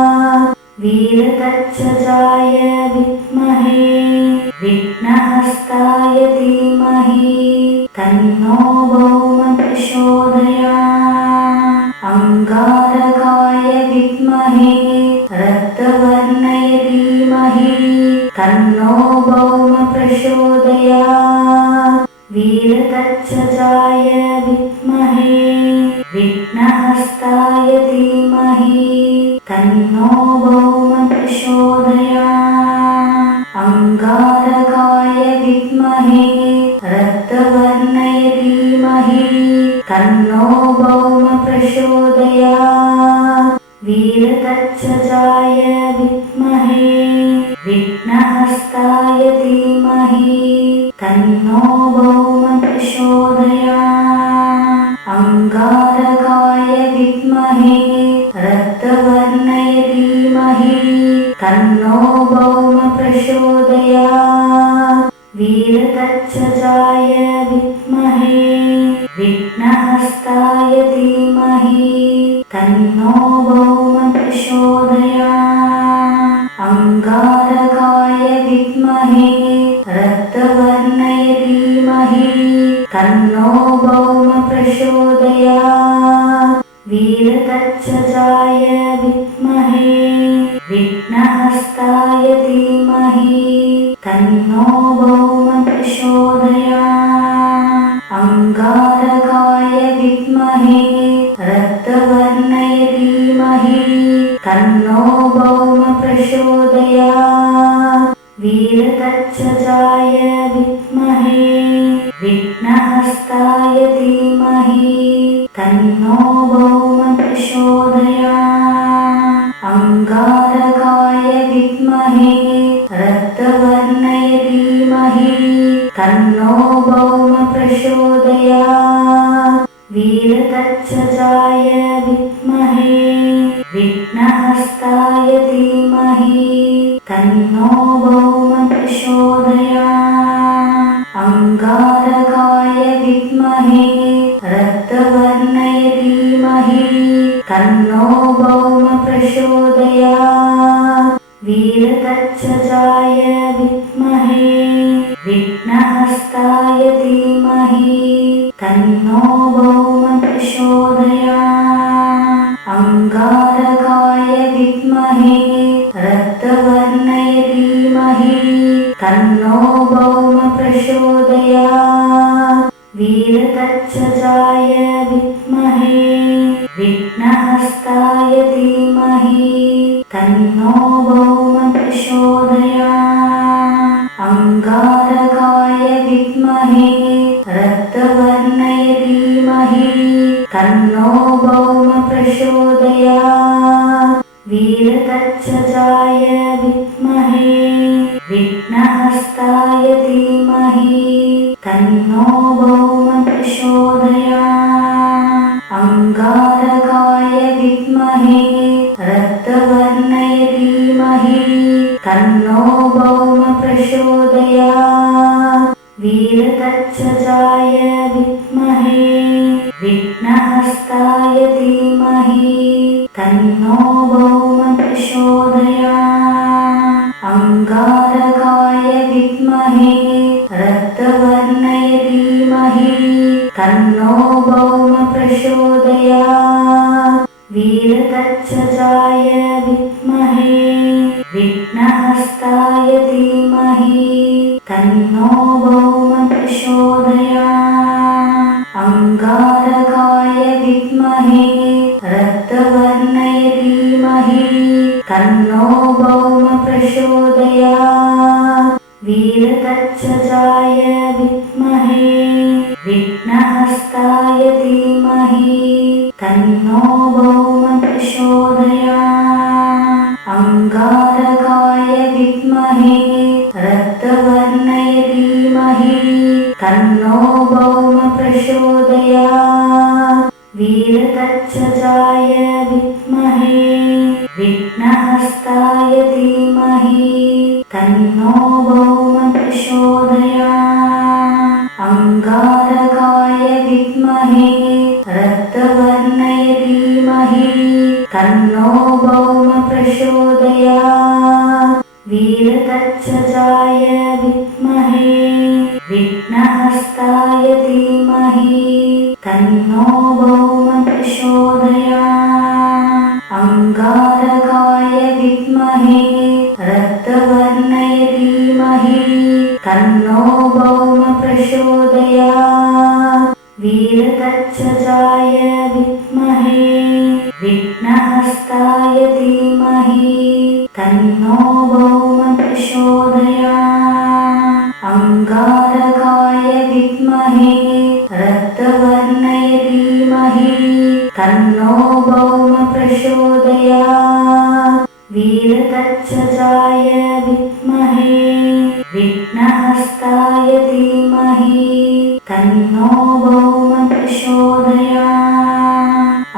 वीरतक्षजाय विद्महे विघ्नहस्ताय धीमहि तन्नो भौम प्रचोदयात् अंगारकाय विद्महे रक्तवर्णाय धीमहि तन्नो भौम प्रचोदयात् वीरतक्षजाय विद्महे विघ्नहस्ताय धीमहि तन्नो भौम प्रचोदयात् अंगारकाय विद्महे रक्तवर्णाय धीमहि तन्नो भौम प्रचोदयात् वीरतक्षजाय विद्महे विघ्नहस्ताय धीमहि तन्नो भौम प्रचोदयात् अंगारकाय विद्महे रक्तवर्णाय धीमहि तन्नो भौम प्रचोदयात् वीरतक्षजाय विद्महे विघ्नहस्ताय धीमहि तन्नो भौम प्रचोदयात् अंगारकाय विद्महे रक्तवर्णाय धीमहि तन्नो भौम प्रचोदयात् वीरतक्षजाय विद्महे विघ्नहस्ताय धीमहि तन्नो भौम प्रचोदयात् अंगारकाय विद्महे रक्तवर्णाय धीमहि तन्नो भौम प्रचोदयात् वीरतक्षजाय विद्महे विघ्नहस्ताय धीमहि तन्नो भौम प्रचोदयात् अंगारकाय विद्महे रक्तवर्णाय धीमहि तन्नो भौम प्रचोदयात् वीरतक्षजाय विद्महे विघ्नहस्ताय धीमहि तन्नो भौम प्रचोदयात् अंगारकाय विद्महे रक्तवर्णाय धीमहि तन्नो भौम प्रचोदयात् वीरतक्षजाय विद्महे विघ्नहस्ताय धीमहि तन्नो भौम प्रचोदयात् अंगारकाय विद्महे रक्तवर्णाय धीमहि तन्नो भौम प्रचोदयात् वीरतक्षजाय विद्महे विघ्नहस्ताय धीमहि तन्नो भौम प्रचोदयात् अंगारकाय विद्महे रक्तवर्णाय धीमहि तन्नो भौम प्रचोदयात् वीरतक्षजाय विद्महे विघ्नहस्ताय धीमहि तन्नो भौम प्रचोदयात् अंगारकाय विद्महे रक्तवर्णाय धीमहि तन्नो भौम प्रचोदयात् वीरतक्षजाय विद्महे विघ्नहस्ताय धीमहि तन्नो भौम प्रचोदयात् अंगारकाय विद्महे रक्तवर्णाय धीमहि तन्नो भौम प्रचोदयात् वीरतक्षजाय विद्महे वीरहस्ताय धीमहि तन्नो भौम प्रचोदयात् अंगारकाय विद्महे रक्तवर्णाय धीमहि तन्नो भौम प्रचोदयात् वीरतच्छजाय विद्महे विघ्नहस्ताय धीमहि तन्नो भौम प्रचोदयात् अंगारकाय विद्महे रक्तवर्णाय धीमहि तन्नो भौम प्रचोदयात् वीरतच्छजाय विद्महे विघ्नहस्ताय धीमहि तन्नो भौम प्रचोदयात् अंगारकाय विद्महे रक्तवर्णाय धीमहि तन्नो भौम प्रचोदयात् वीरतच्छजाय विद्महे विघ्नहस्ताय धीमहि तन्नो भौम प्रचोदयात् अंगारकाय विद्महे रक्तवर्णाय धीमहि तन्नो भौम प्रचोदयात् वीरतच्छजाय विद्महे विघ्नहस्ताय धीमहि तन्नो भौम प्रचोदयात् अंगारकाय विद्महे रक्तवर्णाय धीमहि तन्नो भौम प्रचोदयात् वीरतच्छजाय विद्महे विघ्नहस्ताय धीमहि तन्नो भौम प्रचोदयात्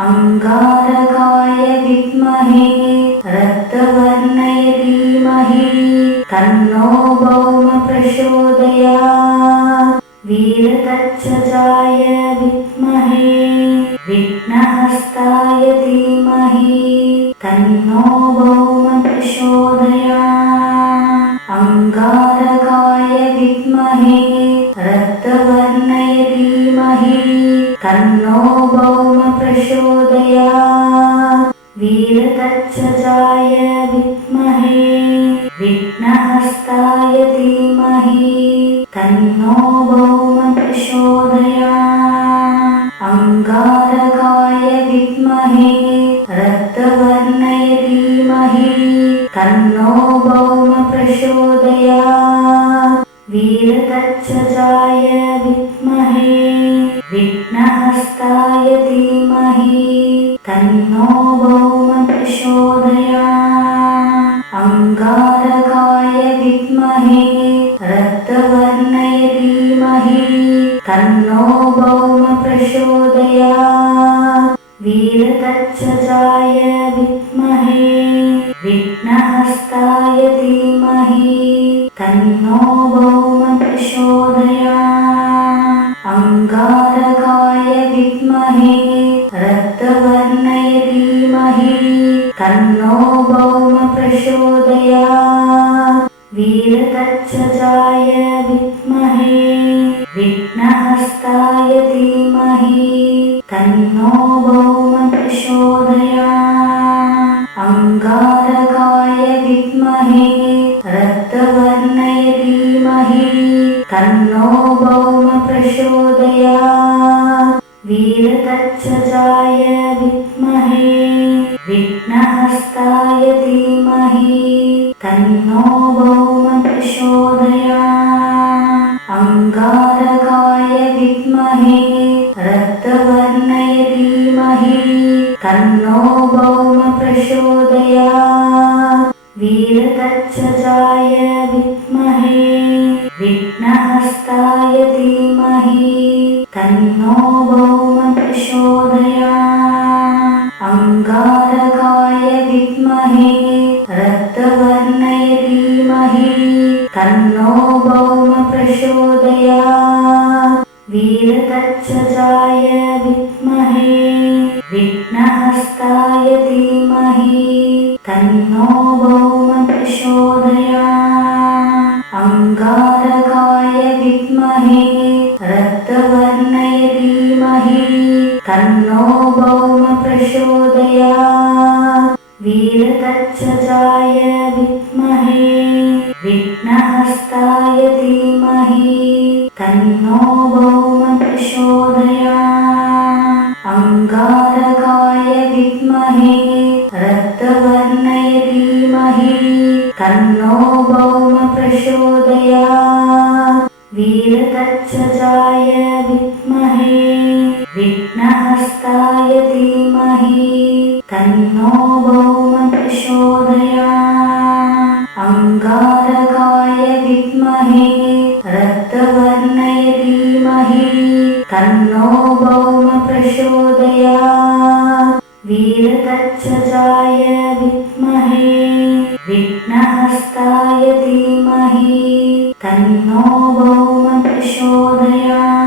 अंगारकाय विद्महे रक्तवर्णाय धीमहि तन्नो भौम प्रचोदयात् वीरतच्छजाय विद्महे विघ्नहस्ताय धीमहि तन्नो भौम प्रचोदयात् अंगारकाय विद्महे रक्तवर्णाय धीमहि तन्नो भौम प्रचोदयात् वीरतच्छजाय विद्महे विघ्नहस्ताय धीमहि तन्नो भौम प्रचोदयात् अंगारकाय विद्महे रक्तवर्णाय धीमहि तन्नो भौम प्रचोदयात् वीरतच्छजाय विद्महे विघ्नहस्ताय धीमहि तन्नो भौम प्रचोदयात् अंगारकाय विद्महे रक्तवर्णाय धीमहि तन्नो भौम प्रचोदयात् वीरतच्छजाय विद्महे विघ्नहस्ताय धीमहि तन्नो भौम प्रचोदयात् अंगारकाय विद्महे रक्तवर्णाय धीमहि तन्नो भौम प्रचोदयात् वीरतच्छजाय विद्महे विघ्नहस्ताय धीमहि तन्नो भौम प्रचोदयात् अंगारकाय विद्महे रक्तवर्णाय धीमहि तन्नो भौम प्रचोदयात् वीरतच्छजाय विद्महे विघ्नहस्ताय धीमहि तन्नो भौम प्रचोदयात् अंगारकाय विद्महे रक्तवर्णाय धीमहि तन्नो भौम प्रचोदयात् वीरतच्छजाय विद्महे विघ्नहस्ताय धीमहि तन्नो भौम प्रचोदयात् अंगारकाय विद्महे रक्तवर्णाय धीमहि तन्नो भौम प्रचोदयात् वीरतच्छजाय विद्महे विघ्नहस्ताय धीमहि तन्नो भौम प्रचोदयात् अंगारकाय विद्महे रक्तवर्णाय धीमहि तन्नो भौम प्रचोदयात् वीरतच्छजाय विद्महे विघ्नहस्ताय धीमहि तन्नो भौम प्रचोदयात् अंगारकाय विद्महे रक्तवर्णाय धीमहि तन्नो भौम प्रचोदयात् वीरतच्छजाय विद्महे विघ्नहस्ताय धीमहि तन्नो भौम प्रचोदयात् अंगारकाय विद्महे रक्तवर्णाय धीमहि तन्नो भौम प्रचोदयात् वीरतच्छजाय विद्महे विघ्नहस्ताय धीमहि तन्नो भौम प्रचोदयात्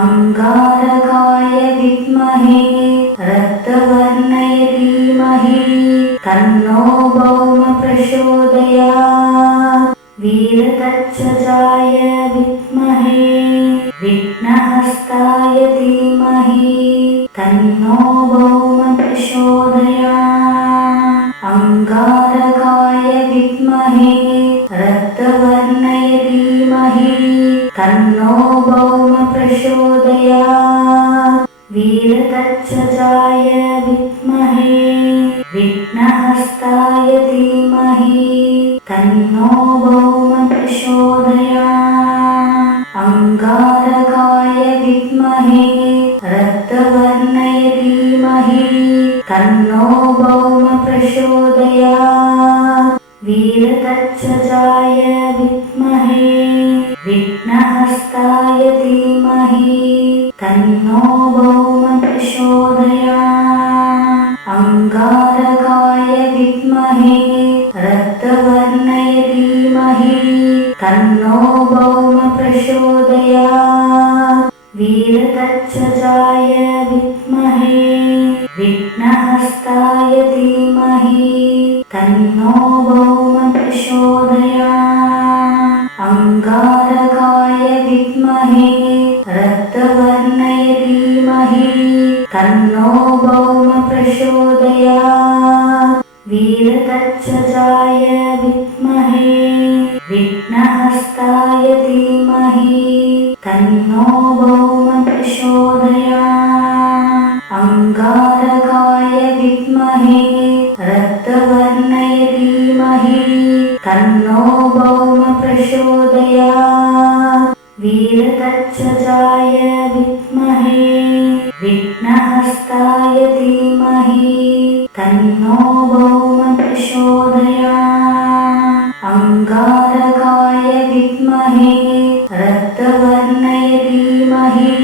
अंगारकाय विद्महे रक्तवर्णाय धीमहि तन्नो भौम प्रचोदयात् वीरतच्छजाय विद्महे विघ्नहस्ताय धीमहि तन्नो भौम प्रचोदयात् अंगारकाय विद्महे रक्तवर्णाय धीमहि तन्नो भौम प्रचोदयात् वीरतच्छजाय विद्महे विघ्नहस्ताय धीमहि तन्नो भौम प्रचोदयात् अंगारकाय विद्महे रक्तवर्णाय धीमहि तन्नो भौम प्रचोदयात् वीरतच्छजाय विद्महे विघ्नहस्ताय धीमहि तन्नो भौम प्रचोदयात् अंगारकाय विद्महे रक्तवर्णाय धीमहि तन्नो भौम प्रचोदयात् वीरतच्छजाय विद्महे विघ्नहस्ताय धीमहि तन्नो भौम प्रचोदयात् अंगारकाय विद्महे रक्तवर्णाय धीमहि तन्नो भौम प्रचोदयात् वीरतच्छजाय विद्महे विघ्नहस्ताय धीमहि तन्नो भौम प्रचोदयात् अंगारकाय विद्महे रक्तवर्णाय धीमहि तन्नो भौम प्रचोदयात् वीरतच्छजाय विद्महे विघ्नहस्ताय धीमहि तन्नो भौम प्रचोदयात् अंगारकाय विद्महे रक्तवर्णाय धीमहि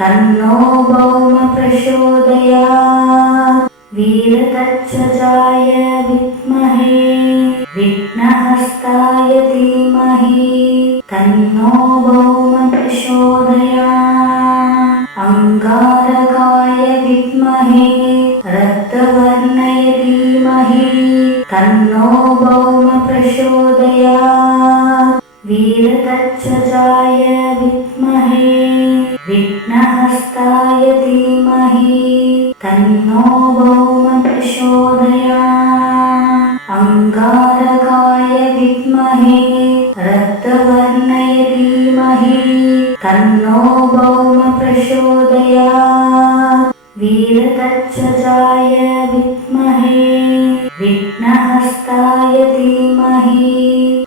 तन्नो भौम प्रचोदयात् वीरतच्छजाय विद्महे विघ्नहस्ताय धीमहि तन्नो भौम प्रचोदयात् अंगारकाय विद्महे रक्तवर्णाय धीमहि तन्नो भौम प्रचोदयात् वीरतच्छजाय विद्महे विघ्नहस्ताय धीमहि तन्नो भौम प्रचोदयात् अंगारकाय विद्महे रक्तवर्णाय धीमहि तन्नो भौम प्रचोदयात् वीरतच्छजाय विद्महे विघ्नहस्ताय धीमहि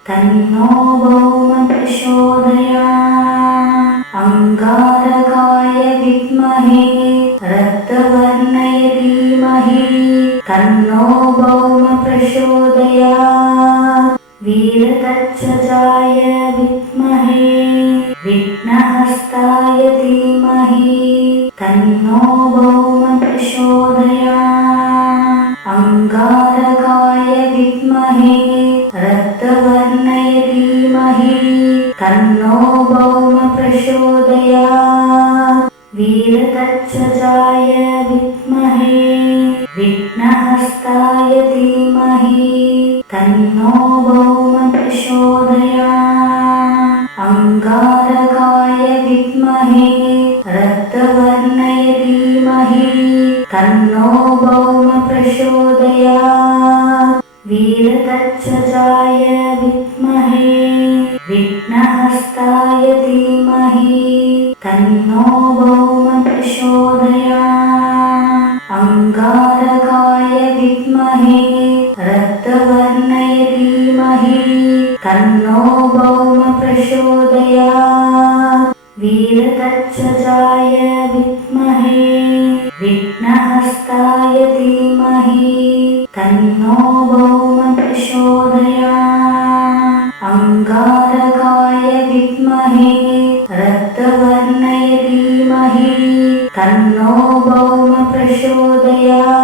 तन्नो भौम प्रचोदयात् अंगारकाय विद्महे रक्तवर्णाय धीमहि तन्नो भौम प्रचोदयात् वीरतच्छजाय विद्महे विघ्नहस्ताय धीमहि तन्नो भौम प्रचोदयात् अंगारकाय विद्महे रक्तवर्णाय धीमहि तन्नो भौम प्रचोदयात् वीरतच्छजाय विद्महे विघ्नहस्ताय धीमहि तन्नो भौम प्रचोदयात् अंगारकाय विद्महे रक्तवर्णाय धीमहि तन्नो भौम प्रचोदयात् वीरतच्छजाय विद्महे विघ्नहस्ताय धीमहि तन्नो भौम प्रचोदयात् अंगारकाय विद्महे रक्तवर्णाय धीमहि तन्नो भौम प्रचोदयात् वीरतत्सजाय विद्महे विघ्नहस्ताय धीमहि तन्नो भौम प्रचोदयात् अंगारकाय विद्महे रक्तवर्णाय धीमहि तन्नो भौम प्रचोदयात्